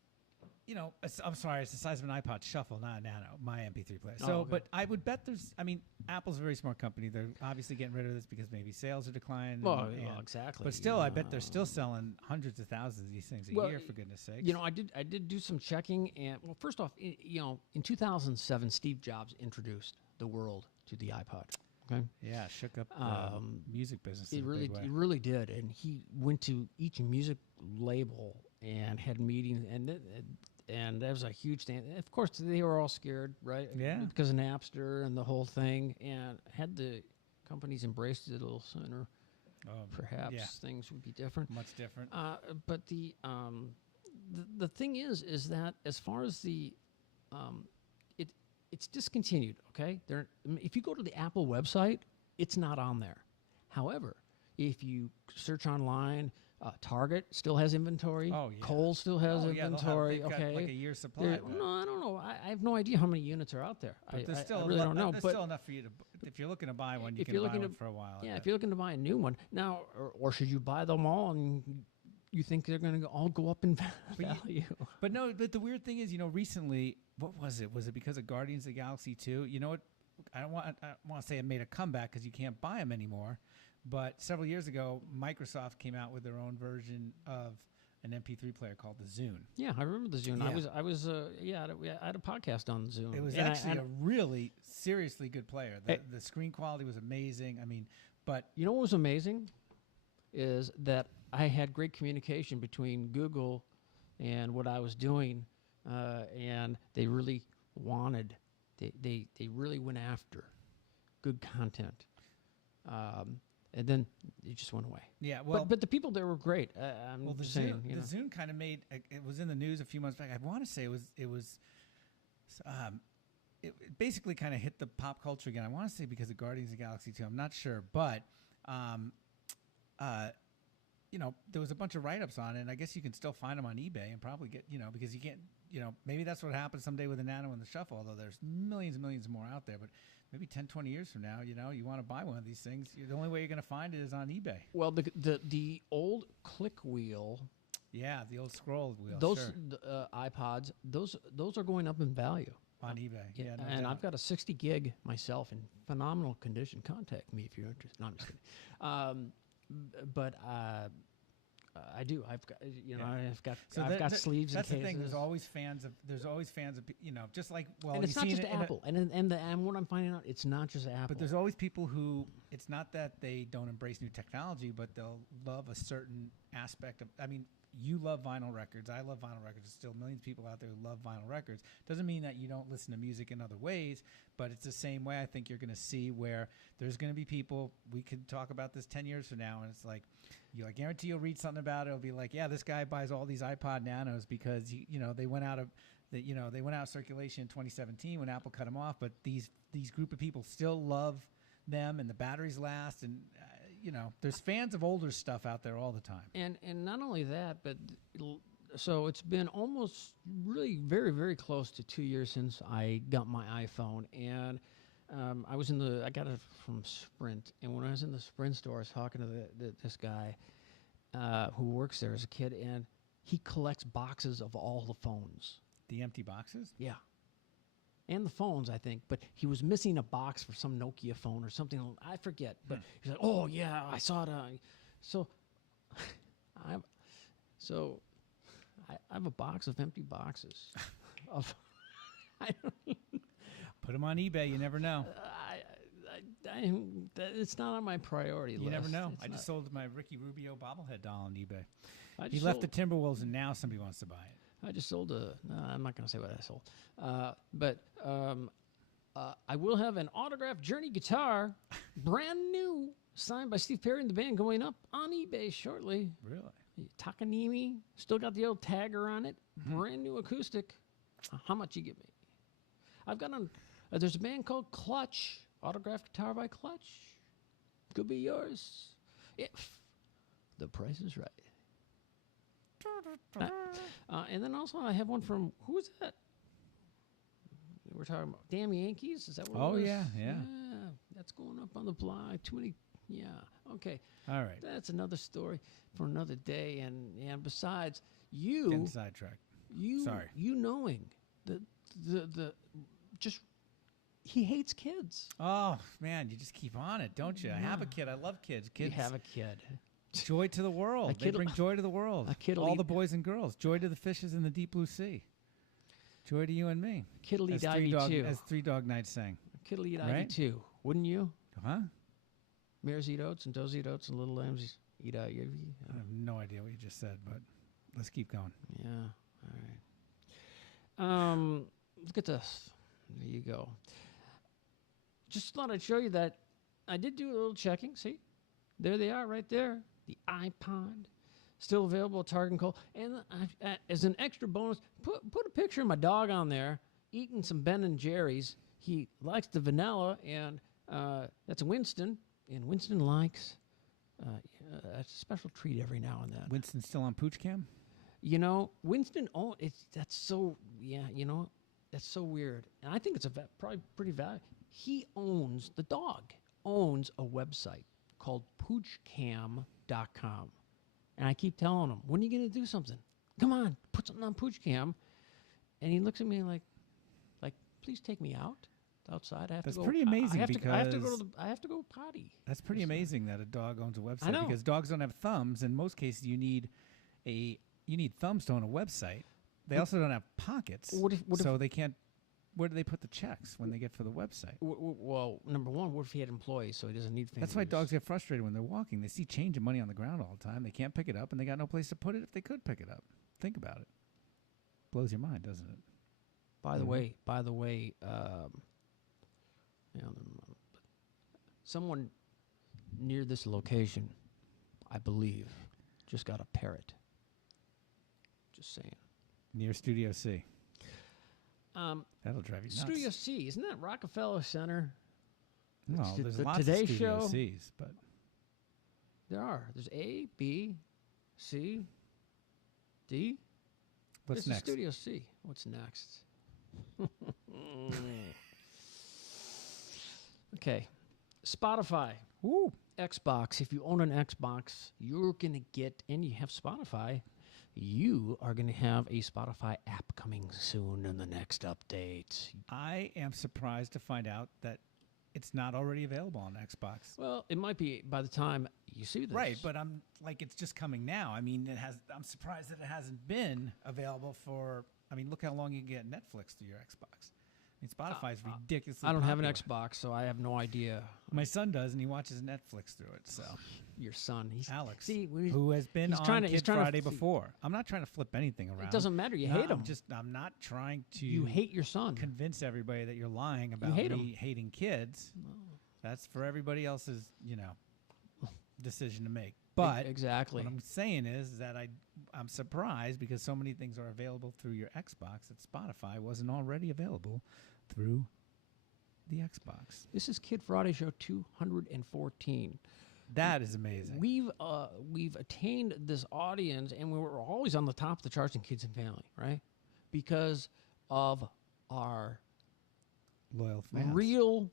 I'm sorry, it's the size of an iPod Shuffle, not a Nano, my MP3 player. So, okay. but I would bet Apple's a very smart company. They're obviously getting rid of this because maybe sales are declining. Well, exactly. But still, I bet they're still selling hundreds of thousands of these things a year, for goodness sakes. I did do some checking, and first off, in 2007, Steve Jobs introduced the world to the iPod. Okay. Yeah, shook up the music business. It really did, and he went to each music label and had meetings, and and that was a huge thing. Of course, they were all scared, right? Yeah. Because of Napster and the whole thing. And had the companies embraced it a little sooner, perhaps yeah. things would be different. Much different. But the thing is that as far as it's discontinued. Okay, if you go to the Apple website, it's not on there. However, if you search online, Target still has inventory. Oh, yeah. Kohl's still has Oh, yeah, inventory. they've got Okay, like a year's supply. There- but- no, I don't know. I have no idea how many units are out there. But there's still I really don't know. There's But still enough for you to. If you're looking to buy one, you if can you're buy looking one to- for a while. I yeah, bet. if you're looking to buy a new one now, or should you buy them all and you think they're going to all go up in value? But no, but the weird thing is, recently, what was it? Was it because of Guardians of the Galaxy 2? You know what? I don't want to say it made a comeback because you can't buy them anymore. But several years ago, Microsoft came out with their own version of an MP3 player called the Zune. Yeah, I remember the Zune. Yeah. I had a podcast on Zune. It was And actually a really seriously good player. The screen quality was amazing. I mean, but you know what was amazing is that I had great communication between Google and what I was doing, and they really wanted, they really went after good content, and then it just went away. yeah, well, But the people there were great. I'm well, the just saying, Zune, the Zune kind of made it was in the news a few months back. I want to say it basically kind of hit the pop culture again. I want to say because of Guardians of the Galaxy 2. I'm not sure, but there was a bunch of write-ups on it, and I guess you can still find them on eBay and probably get, because you can't, maybe that's what happens someday with the Nano and the Shuffle, although there's millions and millions more out there. But maybe 10, 20 years from now, you want to buy one of these things, the only way you're going to find it is on eBay. well, the old click wheel, Yeah, the old scroll wheel, those sure, iPods, those are going up in value. on eBay. Yeah, no and doubt. I've got a 60 gig myself in phenomenal condition. Contact me if you're interested. No, I'm just kidding. But I do. I've got I've got sleeves that's and the cases. thing. There's always fans of just like and it's you've not seen just it in Apple. And what I'm finding out, it's not just Apple. But there's always people who, it's not that they don't embrace new technology, but they'll love a certain aspect of, you love vinyl records. I love vinyl records. There's still millions of people out there who love vinyl records. Doesn't mean that you don't listen to music in other ways, but it's the same way I think you're going to see where there's going to be people, we could talk about this 10 years from now, and it's like, I guarantee you'll read something about it. It'll be like, yeah, this guy buys all these iPod Nanos because, they went out of circulation in 2017 when Apple cut them off, but these group of people still love them, and the batteries last, and there's fans of older stuff out there all the time. And not only that, but so it's been almost really very, very close to 2 years since I got my iPhone, and I got it from Sprint, and when I was in the Sprint store, I was talking to this guy who works there as a kid, and he collects boxes of all the phones. The empty boxes? Yeah. And the phones, I think, but he was missing a box for some Nokia phone or something. I forget, but he's like, "Oh yeah, I saw it." So, I have a box of empty boxes. Put them on eBay. You never know. It's not on my priority list. You never know. It's I just not. sold my Ricky Rubio bobblehead doll on eBay. I He just left sold- the Timberwolves, and now somebody wants to buy it. I just sold no, I'm not going to say what I sold. But I will have an autographed Journey guitar, brand new, signed by Steve Perry and the band, going up on eBay shortly. Really? Takanimi, still got the old tagger on it, brand new acoustic. How much you give me? I've got there's a band called Clutch, autographed guitar by Clutch. Could be yours if the price is right. And then also I have one from, who is that? We're talking about Damn Yankees. Is that what? Oh, it was? yeah. That's going up on the block. Too many. Yeah. Okay. All right. That's another story for another day. And besides, you Getting sidetracked. Sorry. you knowing the just he hates kids. Oh, man, you just keep on it, don't you? I have a kid. I love kids. You Kids have a kid. joy to the world. They kid'll- bring joy to the world. a kid'll All eat- the boys and girls. Joy to the fishes in the deep blue sea. Joy to you and me. Kid'll As eat Three Ivy Dog, too. as Three Dog Night sang. Kid'll eat Ivy Right? too. Wouldn't you? Huh? Mares eat oats and does eat oats and little lambs eat Ivy. I have no idea what you just said, but let's keep going. Yeah. All right. Look at this. There you go. Just thought I'd show you that I did do a little checking. See, there they are, right there. The iPod, still available at Target and Cole. And as an extra bonus, put a picture of my dog on there eating some Ben and Jerry's. He likes the vanilla, and that's Winston, and Winston likes a special treat every now and then. Winston's still on Pooch Cam? You know, Winston. Oh, that's so. Yeah, you know, that's so weird. And I think it's probably pretty valuable. The dog owns a website called poochcam.com, and I keep telling him, when are you gonna do something? Come on, put something on Poochcam. And he looks at me like, please take me outside. I have That's to go. pretty amazing I have to go because- I have to go potty. That's pretty amazing that a dog owns a website know. because dogs don't have thumbs. In most cases, you need thumbs to own a website. They also don't have pockets, What if- so they can't. Where do they put the checks when they get for the website? Well, number one, what if he had employees, so he doesn't need fingers? That's why dogs get frustrated when they're walking. They see change of money on the ground all the time. They can't pick it up, and they got no place to put it if they could pick it up. Think about it. Blows your mind, doesn't it? By the way, someone near this location, I believe, just got a parrot. Just saying. Near Studio C. Um, That'll drive you nuts. Studio C, isn't that Rockefeller Center? No, the- there's the lots Today of Studio Show? Cs, but There are. There's A, B, C, D. what's This next? is Studio C. What's next? Okay. Spotify. Woo. Xbox. If you own an Xbox, you're going to get, and you have Spotify, you are going to have a Spotify app coming soon in the next update. I am surprised to find out that it's not already available on Xbox. Well, it might be by the time you see this. Right, but I'm like, it's just coming now. I mean, it has. I'm surprised that it hasn't been available for. I mean, look how long you can get Netflix through your Xbox. I mean, Spotify is ridiculously. I don't have an popular. Xbox, so I have no idea. My son does, and he watches Netflix through it. So Your son, he's Alex, See, who has been he's on trying to- Kid he's trying to Friday f- before. I'm not trying to flip anything around. it doesn't matter. You No, hate him. I'm not trying to. You hate your son. Convince everybody that you're lying about hate me 'em. hating kids. That's for everybody else's, decision to make. But exactly. what I'm saying is that I'm surprised because so many things are available through your Xbox that Spotify wasn't already available through the Xbox. This is Kid Friday Show 214. That is amazing. We've attained this audience, and we were always on the top of the charts in Kids and Family, right? Because of our Loyal fans. real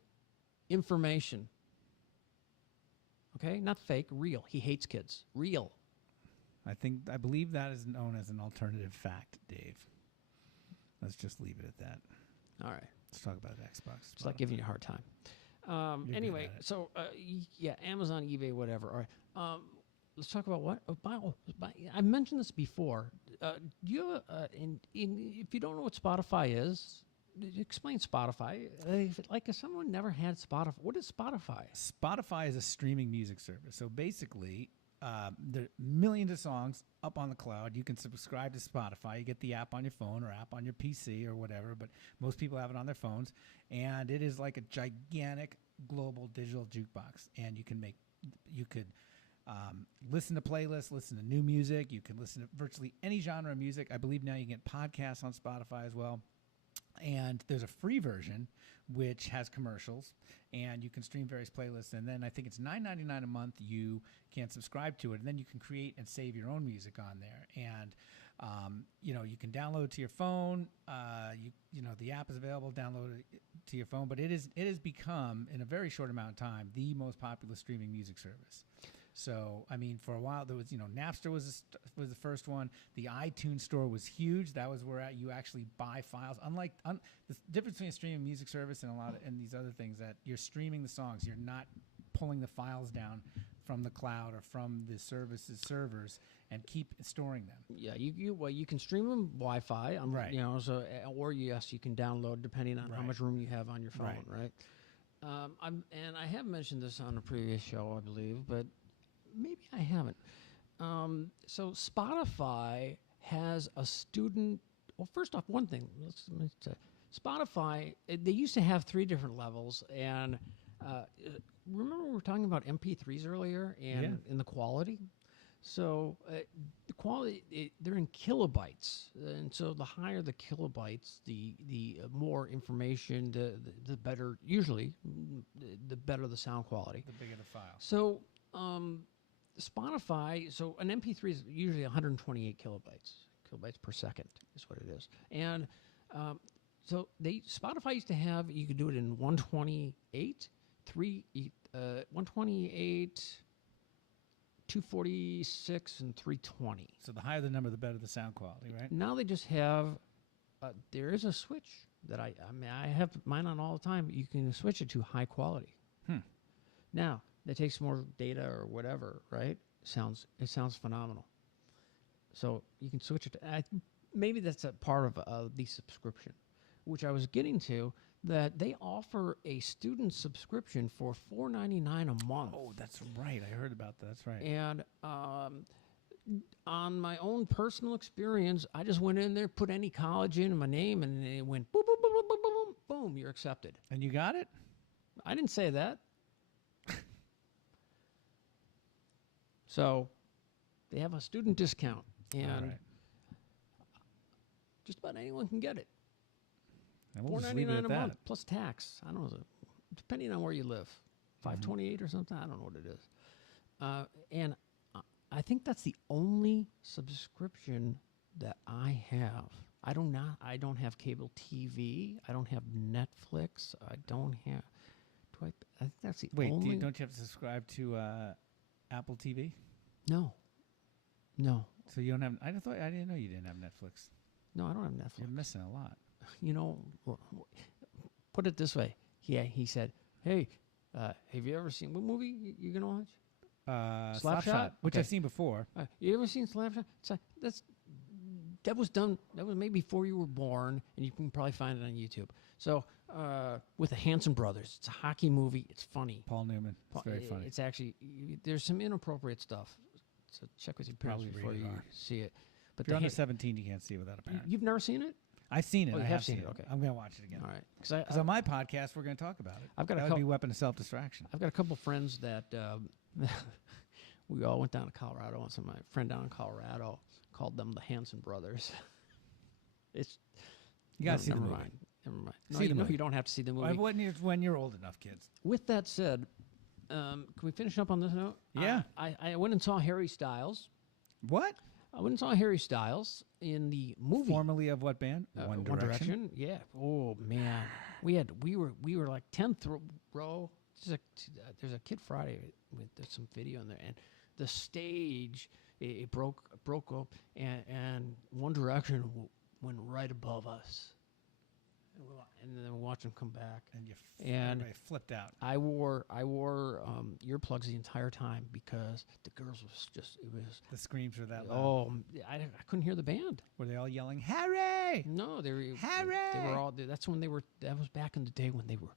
information. Okay, not fake, real. He hates kids. Real. I believe that is known as an alternative fact, Dave. Let's just leave it at that. All right. Let's talk about Xbox. It's like giving you a hard time. You're good Anyway, at it. so yeah, Amazon, eBay, whatever. All right. Let's talk about what? I mentioned this before. Do you if you don't know what Spotify is, explain Spotify. If someone never had Spotify, what is Spotify? Spotify is a streaming music service. So basically, there are millions of songs up on the cloud. You can subscribe to Spotify. You get the app on your phone or app on your PC or whatever, but most people have it on their phones. And it is like a gigantic global digital jukebox. And you could listen to playlists, listen to new music. You can listen to virtually any genre of music. I believe now you can get podcasts on Spotify as well. And there's a free version which has commercials, and you can stream various playlists. And then I think it's $9.99 a month. You can subscribe to it, and then you can create and save your own music on there. And you can download it to your phone. The app is available. Download it to your phone. But it has become, in a very short amount of time, the most popular streaming music service. So, I mean, for a while there was, Napster was the first one. The iTunes store was huge. That was where you actually buy files. Unlike the difference between a streaming music service and these other things, that you're streaming the songs. You're not pulling the files down from the cloud or from the services servers and keep storing them. Yeah, you can stream them Wi-Fi. Right. Or yes, you can download depending on how Right. much room you have on your phone, Right. right? I have mentioned this on a previous show, I believe, but maybe I haven't. So Spotify has a student well, first off, one thing. Let's say Spotify. They used to have 3 different levels, and remember we were talking about MP3s earlier and in the quality. So the quality, they're in kilobytes, and so the higher the kilobytes, the more information, the better. Usually, the better the sound quality. The bigger the file. So Spotify, so an MP3 is usually 128 kilobytes per second is what it is, and so Spotify used to have, you could do it in 128, 128. 246 and 320. So the higher the number, the better the sound quality, right? Now they just have, there is a switch that I have mine on all the time. You can switch it to high quality. Now, that takes more data or whatever, right? It sounds phenomenal. So you can switch it to, maybe that's a part of the subscription, which I was getting to, that they offer a student subscription for $4.99 a month. Oh, that's right. I heard about that. That's right. And on my own personal experience, I just went in there, put any college in my name, and it went boom, boom, boom, boom, boom, boom, boom, boom, you're accepted. And you got it? I didn't say that. So they have a student discount, and All right. just about anyone can get it. And we'll just leave it $4.99 at a that. month plus tax. I don't know, depending on where you live, $5.28 or something. I don't know what it is. And I think that's the only subscription that I have. I don't have cable TV. I don't have Netflix. I don't have. I think that's the Wait, only. don't you have to subscribe to Apple TV? No. So you don't have? I didn't know you didn't have Netflix. No, I don't have Netflix. You're missing a lot. You know, put it this way. Yeah, he said, "Hey, have you ever seen what movie you gonna watch? Slapshot, which Okay. I've seen before. You ever seen Slapshot? It's like, that was done. That was maybe before you were born, and you can probably find it on YouTube. So with the Hanson brothers, it's a hockey movie. It's funny. Paul Newman. It's very funny. It's actually there's some inappropriate stuff. So check with your parents Probably before rated you R. see it. But If you're the under 17, you can't see it without a parent. you've never seen it? I've seen it. Oh, you I have have seen seen it, it. okay. I'm going to watch it again. All right, Because on my podcast, we're going to talk about it. I've got a that would be couple- weapon of self-distraction. I've got a couple friends that we all went down to Colorado, and so my friend down in Colorado called them the Hanson brothers. It's You got to see the never movie. mind. Never mind. No, See the you movie. you don't have to see the movie. When you're old enough, kids. With that said, can we finish up on this note? Yeah. I went and saw Harry Styles. What? I went and saw Harry Styles in the movie. Formerly of what band? One Direction. Yeah. Oh man, we were like 10th row. There's a Kid Friday with there's some video in there, and the stage it broke up, and One Direction went right above us, and then watch them come back. And you And- everybody flipped out. I wore earplugs the entire time because the girls was just it was. The screams were that loud. Oh, I couldn't hear the band. Were they all yelling, Harry? No, they were. Harry! They were all. That's when they were. That was back in the day when they were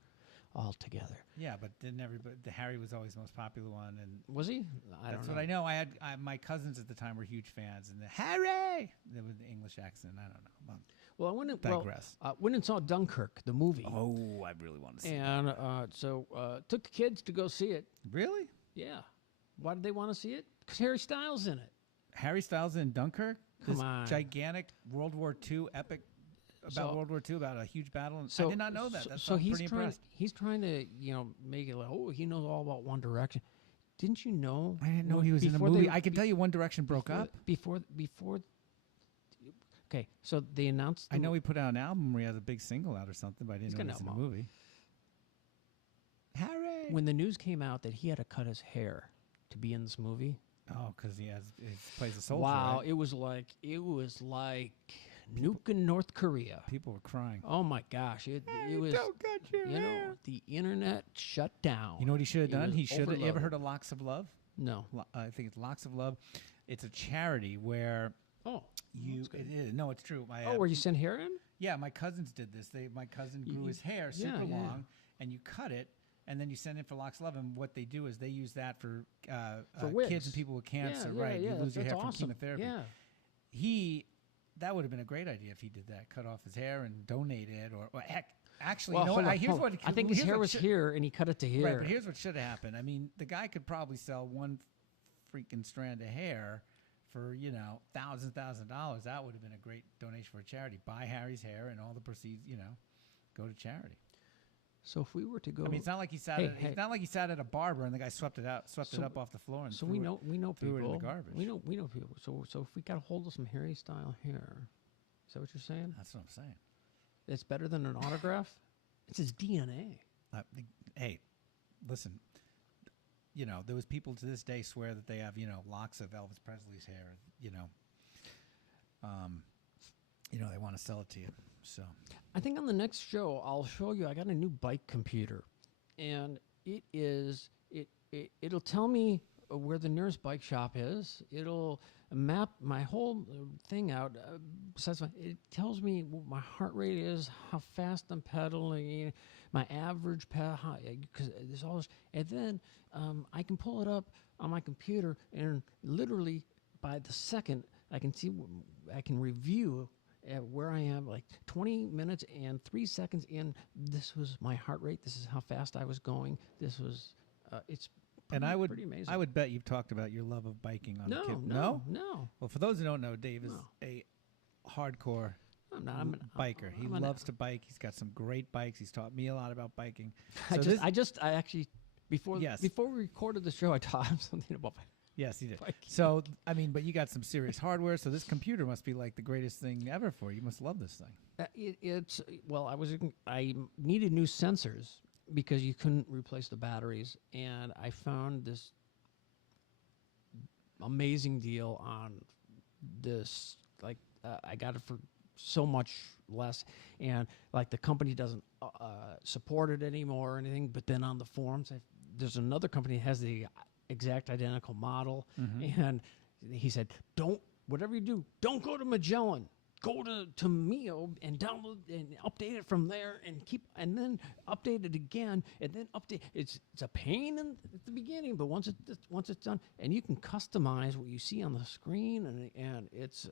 all together. Yeah, but didn't everybody? The Harry was always the most popular one, and Was he? I that's don't what know. I know. My cousins at the time were huge fans, and the Harry, there was the English accent. I don't know. Well, I went and Digress. went and saw Dunkirk, the movie, Oh, I really want to see. and so took the kids to go see it. Really? Yeah. Why did they want to see it? Because Harry Styles in it. Harry Styles in Dunkirk? Come This on. gigantic World War II epic about So- World War II, about a huge battle. And So I did not know that. So, That's so I'm he's pretty trying. impressed. He's trying to make it like, oh, he knows all about One Direction. Didn't you know? I didn't know when- he was in the before movie. they- I can tell you One Direction broke before- up. Before. Okay, so they announced. I know he put out an album where he has a big single out or something, but I didn't He's know got he was in an the album movie. Harry! when the news came out that he had to cut his hair to be in this movie. Oh, because he plays a soldier. Wow, right? it was like nuking North Korea. People were crying. Oh my gosh, it was. Don't cut your hair. The internet shut down. You know what he should have It done? was He should have. You ever overloaded. heard of Locks of Love? No. I think it's Locks of Love. It's a charity where Oh. it is. No, it's true. Oh, where you send hair in? Yeah, my cousins did this. My cousin grew his hair yeah, super yeah, yeah. long, and you cut it, and then you send it for Locks of Love. And what they do is they use that for wigs. kids and people with cancer. Yeah, right? yeah, you lose your that's hair from awesome. chemotherapy. Yeah. He that would have been a great idea if he did that. Cut off his hair and donate it, or heck, actually, Well, you know hold what? on, Here's hold what on. I think his here's hair what was should- here, and he cut it to here. Right, but here's what should have happened. I mean, the guy could probably sell one freaking strand of hair for $1,000. That would have been a great donation for a charity. Buy Harry's hair, and all the proceeds, go to charity. So if we were to go, I mean, it's not like he sat. Hey, at, hey. It's not like he sat at a barber and the guy swept it up off the floor and so threw we it. know threw it in the people. garbage. We know people. So if we got a hold of some Harry style hair, is that what you're saying? That's what I'm saying. It's better than an autograph. It's his DNA. Hey, listen. There was people to this day swear that they have locks of Elvis Presley's hair. They want to sell it to you. So I think on the next show I'll show you. I got a new bike computer, and it'll tell me where the nearest bike shop is. It'll map my whole thing out. Besides, it tells me what my heart rate is, how fast I'm pedaling, my average pedal, because there's all this, and then I can pull it up on my computer, and literally by the second I can see, I can review at where I am, like 20 minutes and 3 seconds in. This was my heart rate. This is how fast I was going. This was, it's and pretty amazing. I would bet you've talked about your love of biking on the No. Well, for those who don't know, Dave is a hardcore I'm not. I'm biker. He I'm an- loves to bike. He's got some great bikes. He's taught me a lot about biking. I So actually before Yes. before we recorded the show, I taught him something about. Yes, he did. Biking. So, I mean, but you got some serious hardware. So this computer must be like the greatest thing ever for you. You must love this thing. It's well, I needed new sensors because you couldn't replace the batteries, and I found this amazing deal on this. Like I got it for so much less, and like the company doesn't support it anymore or anything. But then on the forums, there's another company that has the exact identical model, and he said, whatever you do, don't go to Magellan. Go to Mio and download and update it from there, and then update it again, and then update. It's a pain at the beginning, but once it's done, and you can customize what you see on the screen, and it's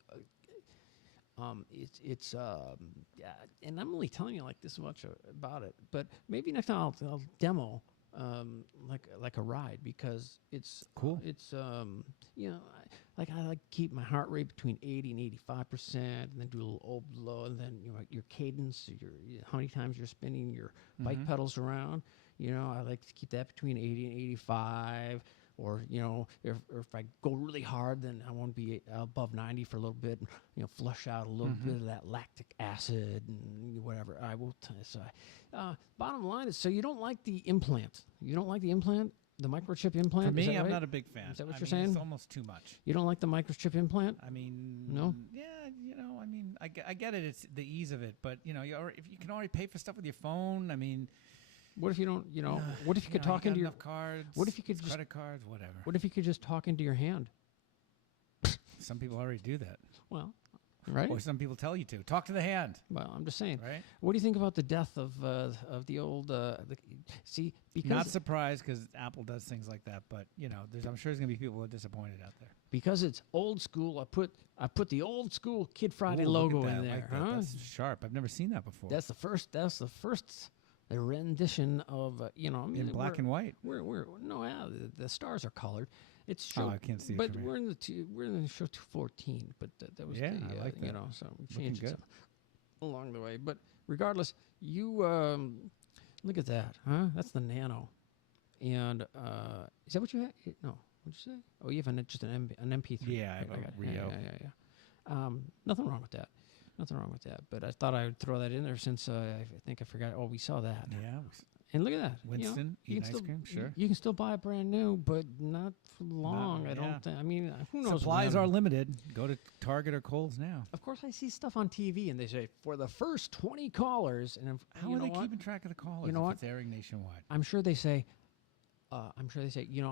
yeah. And I'm only telling you like this much about it, but maybe next time I'll demo. Like a ride, because it's Cool. It's I like keep my heart rate between 80 and 85%, and then do a little low, and then your cadence, how many times you're spinning your bike pedals around. I like to keep that between 80 and 85. Or if I go really hard, then I want to be above 90 for a little bit, and flush out a little bit of that lactic acid and whatever. I will. Bottom line is, so you don't like the implant? You don't like the implant, the microchip implant? For Is me, that I'm right? not a big fan. Is that what I you're mean, saying? It's almost too much. You don't like the microchip implant? I mean, No? Yeah, I mean, I get it. It's the ease of it, but if you can already pay for stuff with your phone, I mean, What if you don't? What if you could talk into your cards? what if you could just- credit cards, whatever? What if you could just talk into your hand? Some people already do that, Well, right. or some people tell you to talk to the hand, Well, I'm just saying. right? What do you think about the death of the old? Because Not surprised because Apple does things like that, but I'm sure there's gonna be people who are disappointed out there. because it's old school. I put the old school Kid Friday Ooh, look at logo that, in I there. like that. Huh? That's sharp. I've never seen that before. That's the first rendition of I mean, in black and white. We're no, yeah, the stars are colored. It's show, I can't see it but from here. we're in the show 214. But that was Yeah, the, I like that. So we Looking changed it good. some along the way. But regardless, you look at that, huh? That's the Nano, and is that what you had? No, what'd you say? Oh, you have just an MP3. Yeah, I have Right, a got it. Rio. Yeah. Nothing wrong with that. Nothing wrong with that. But I thought I would throw that in there since I think I forgot. Oh, we saw that. Yeah, And look at that. Winston, you eating can ice still, cream, sure. You can still buy it brand new, but not for long. I yeah. don't think. I mean, who knows? supplies when. are limited. Go to Target or Kohl's now. Of course, I see stuff on TV, and they say for the first 20 callers, and How you are know they what? keeping track of the callers? You know if what? It's airing nationwide. I'm sure they say. I'm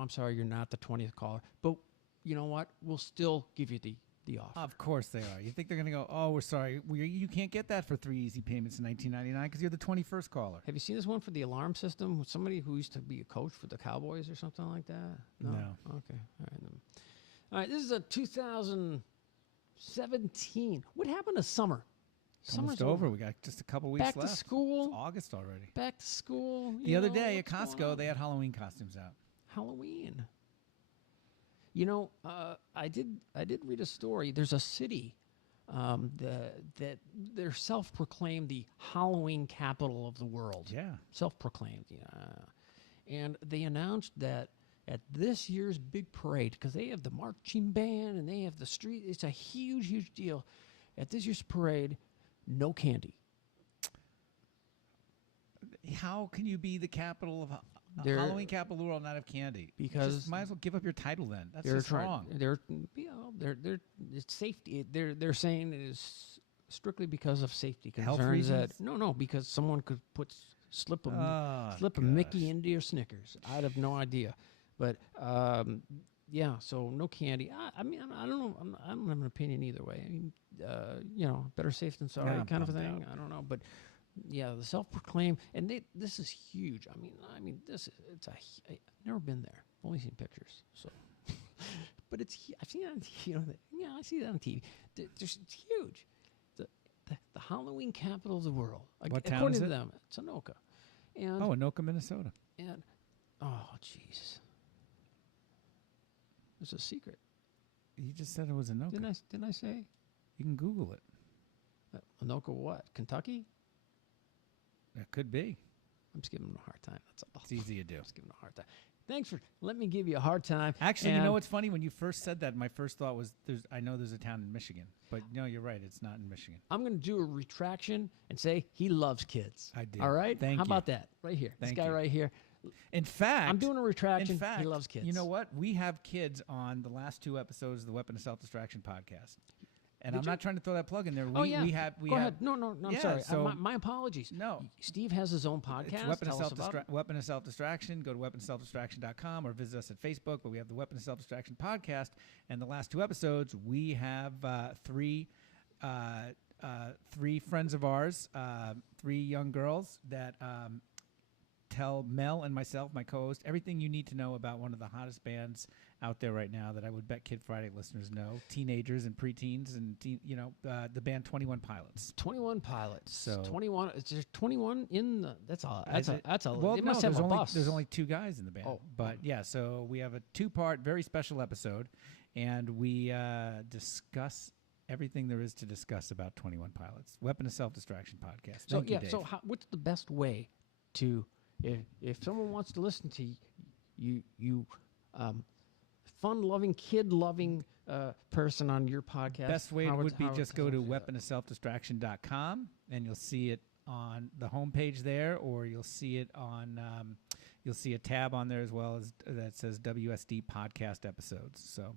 sorry, you're not the 20th caller, but you know what? We'll still give you the offer. Of course they are. You think they're going to go, oh, we're sorry. You can't get that for 3 easy payments in $19.99 because you're the 21st caller. Have you seen this one for the alarm system? With somebody who used to be a coach for the Cowboys or something like that? No. Okay. All right. All right. This is a 2000. 17. What happened to summer? Almost Summer's over. We got just a couple weeks Back left. to school. It's August already. Back to school. The you other know, day at what's going Costco, on? they had Halloween costumes out. Halloween. You know, I did read a story. There's a city that they're self-proclaimed the Halloween capital of the world. Yeah. Self-proclaimed. Yeah. And they announced that at this year's big parade, because they have the marching band and they have the street, it's a huge, huge deal. At this year's parade, no candy. How can you be the capital of They're- Halloween capital of the world, and not have candy? You Because just might as well give up your title then. That's They're just wrong. They're it's safety. They're saying it is strictly because of safety Health concerns. reasons? No, because someone could slip a Oh, Mickey gosh. into your Snickers. I'd have no idea, but yeah. So no candy. I mean, I don't know. I don't have an opinion either way. I mean, better safe than sorry, I'm kind of a bummed thing. out. I don't know, but. Yeah, the self-proclaimed, and this is huge. I mean, I've never been there. Only seen pictures. So, but I've seen it on I see that on TV. It's huge. The Halloween capital of the world. What town according is to it? them, it's Anoka. And Oh, Anoka, Minnesota. and oh jeez, it's a secret. You just said it was Anoka. Didn't I say You can Google it. Anoka? What? Kentucky? That could be. I'm just giving them a hard time. That's all. It's easy to do. Just giving them a hard time. Thanks for letting me give you a hard time. Actually, you And know what's funny? When you first said that, my first thought was, I know there's a town in Michigan. But no, you're right. It's not in Michigan. I'm going to do a retraction and say he loves kids. I do. All right? Thank How you. about that? Right here. Thank this guy you. right here. In fact, I'm doing a retraction. In fact, he loves kids. You know what? We have kids on the last 2 episodes of the Weapon of Self-Distraction podcast. And Did I'm you? not trying to throw that plug in there. Oh, yeah. We have. Go ahead. No, I'm Yeah, sorry. so- My apologies. No. Steve has his own podcast. It's Weapon of, Tell us about it. Weapon of Self-Distraction. Go to weaponofselfdistraction.com or visit us at Facebook. But we have the Weapon of Self-Distraction podcast. And the last 2 episodes, we have three friends of ours, 3 young girls that tell Mel and myself, my co-host, everything you need to know about one of the hottest bands out there right now that I would bet Kid Friday listeners know, teenagers and preteens, and the band 21 Pilots. 21 Pilots. So- 21. Is there 21 in the? That's a. Is it? That's a. Well, they no, must have there's a only, bus. there's only 2 guys in the band. Oh. But yeah, so we have a 2-part, very special episode, and we discuss everything there is to discuss about 21 Pilots. Weapon of Self-Distraction podcast. So Thank you, yeah. Dave. So what's the best way to, if someone wants to listen to you, fun-loving, kid-loving person on your podcast? Best way how would- would be how just would go to someone do that? weaponofselfdistraction.com, and you'll see it on the homepage there, or you'll see it on you'll see a tab on there as well as that says WSD podcast episodes. So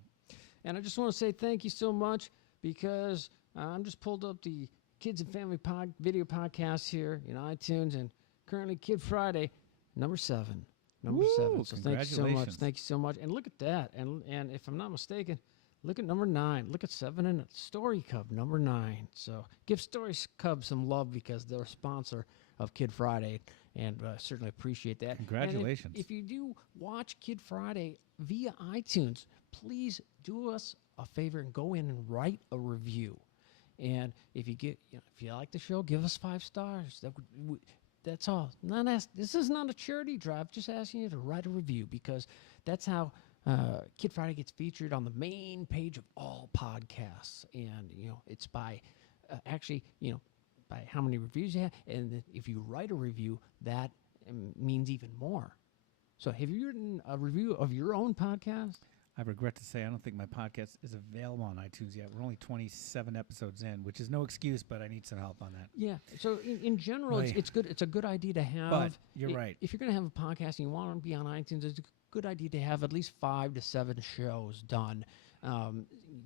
And I just want to say thank you so much, because I'm just pulled up the Kids and Family video podcast here in iTunes, and currently Kid Friday, number 7. Number Woo, 7. So thank you so much. congratulations. Thank you so much. And look at that. And if I'm not mistaken, look at number 9. Look at 7 and Story Cub, number 9. So give Story Cub some love, because they're a sponsor of Kid Friday, and certainly appreciate that. And Congratulations. if you do watch Kid Friday via iTunes, please do us a favor and go in and write a review. And if if you like the show, give us 5 stars. That's all. This is not a charity drive. Just asking you to write a review, because that's how Kid Friday gets featured on the main page of all podcasts. And it's by by how many reviews you have. And if you write a review, that means even more. So have you written a review of your own podcast? I regret to say I don't think my podcast is available on iTunes yet. We're only 27 episodes in, which is no excuse, but I need some help on that. Yeah. So in general, Boy. it's good. It's a good idea to have. But you're right. If you're going to have a podcast and you want to be on iTunes, it's a good idea to have at least 5 to 7 shows done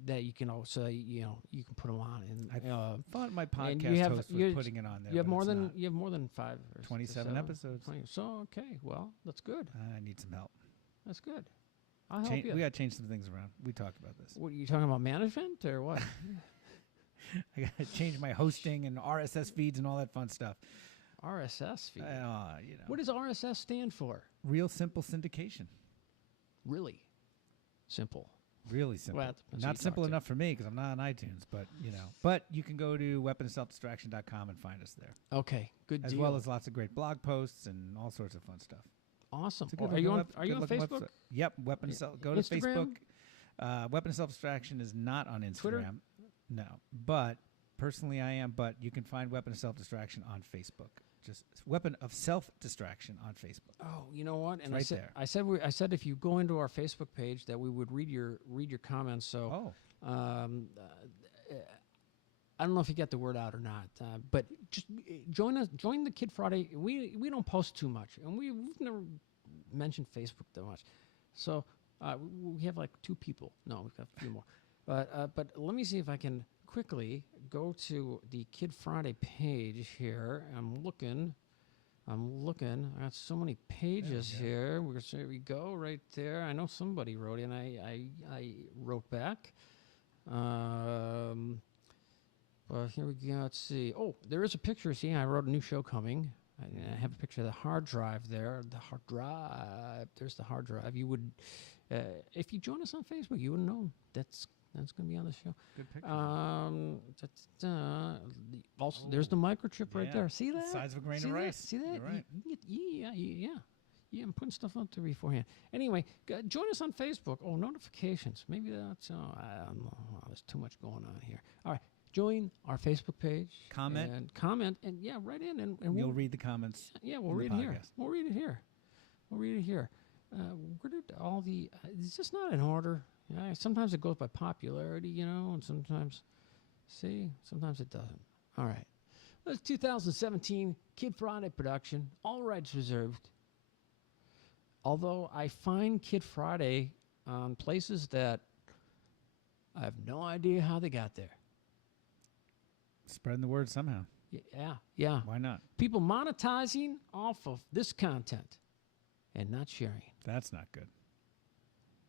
that you can also you can put them on. And I thought my and podcast host was putting it on there. you have but more it's than not. you have more than 5 or 27 7, episodes. 20. So okay, well that's good. I need some help. That's good. I'll help you. We got to change some things around. We talked about this. What are you talking about, management or what? I got to change my hosting and RSS feeds and all that fun stuff. RSS feed. What What does RSS stand for? Real simple syndication. Really simple. Really simple. Well, depends who you Not talk simple to. enough for me because I'm not on iTunes, but But you can go to weaponofselfdestruction.com and find us there, Okay, good as deal. well as lots of great blog posts and all sorts of fun stuff. awesome. It's a Oh, good are you on? looking Are you on good looking Facebook? website. Yep. Weapon of Self. Go to Instagram? Facebook. Weapon of Self Destruction is not on Instagram. Twitter? No, but personally I am. But you can find Weapon of Self Destruction on Facebook. Just Weapon of Self Destruction on Facebook. Oh, you know what? And right I said, there. I said if you go into our Facebook page that we would read your comments. So, I don't know if you get the word out or not, but just join us. Join the Kid Friday. We don't post too much, and we've never mentioned Facebook that much. So we have like 2 people. No, we've got a few more. But let me see if I can quickly go to the Kid Friday page here. I'm looking. I got so many pages here. There we go, right there. I know somebody wrote in. I wrote back. Well, here we go. Let's see. Oh, there is a picture. See, I wrote a new show coming. I have a picture of the hard drive there. The hard drive. There's the hard drive. You would, if you join us on Facebook, you would know that's going to be on the show. Good picture. Also, there's the microchip right Yeah. there. See that? The size of a grain See of that? rice. See that? You're right. Yeah, I'm putting stuff up there beforehand. Anyway, join us on Facebook. Oh, notifications. Maybe that's, I don't know. Oh, there's too much going on here. All right. Join our Facebook page. Comment, and write in. And you'll we'll read the comments. Yeah, we'll in the read it here. podcast. We'll read it here. Where did all the, it's just not in order. Sometimes it goes by popularity, and sometimes it doesn't. All right. That's 2017 Kid Friday production. All rights reserved. Although I find Kid Friday on places that I have no idea how they got there. Spreading the word somehow. Yeah. Why not? People monetizing off of this content and not sharing. That's not good.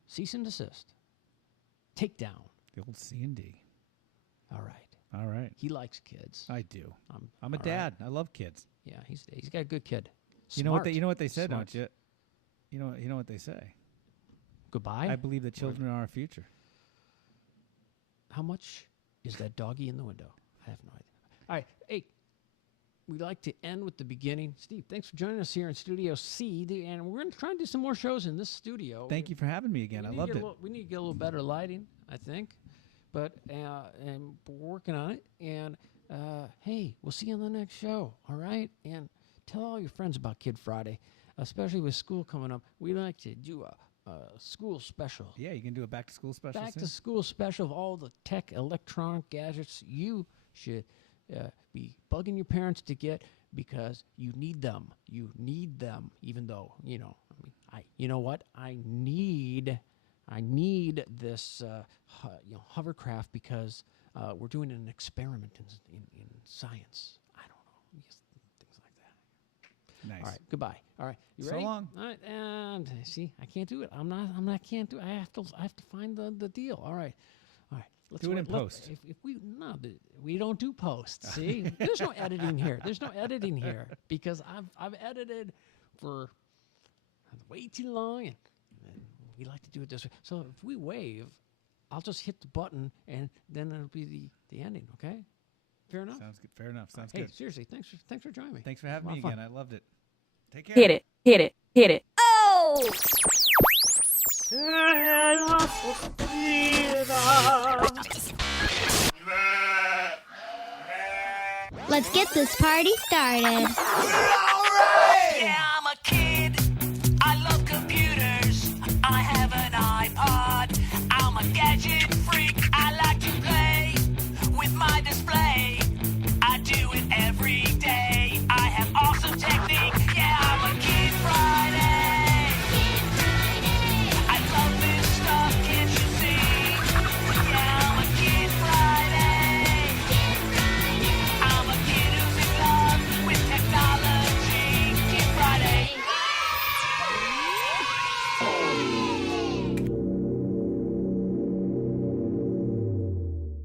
Cease and desist. Take down. The old C&D. All right. All right. He likes kids. I do. I'm a all dad. I love kids. Yeah, he's got a good kid. You know what they Smart. say, Smart. don't you? You know what they say. Goodbye. I believe that children are our future. How much is that doggy in the window? I have no idea. All right. Hey, we like to end with the beginning. Steve, thanks for joining us here in Studio C. And we're going to try and do some more shows in this studio. Thank you for having me again. I loved it. We need to get a little better lighting, I think. But and we're working on it. And hey, we'll see you on the next show. All right? And tell all your friends about Kid Friday, especially with school coming up. We like to do a school special. Yeah, you can do a back to school special. Back soon. to school special of all the tech, electronic gadgets you should be bugging your parents to get because you need them. You need them, even though you know what? I need this hovercraft because we're doing an experiment in science. I don't know, just things like that. Nice. All right, goodbye. All right, you So ready? long. All right, and see, I can't do it. I can't do it. I have to find the deal. All right. Let's Do it in let- post. If we don't do post. See, there's no editing here. There's no editing here because I've edited for way too long, and we like to do it this way. So if we wave, I'll just hit the button, and then it'll be the ending. Okay, fair enough. Sounds good. Fair enough. Sounds Hey, good. seriously, thanks for joining me. Thanks for having A lot me of fun. again. I loved it. Take care. Hit it. Oh! Let's get this party started.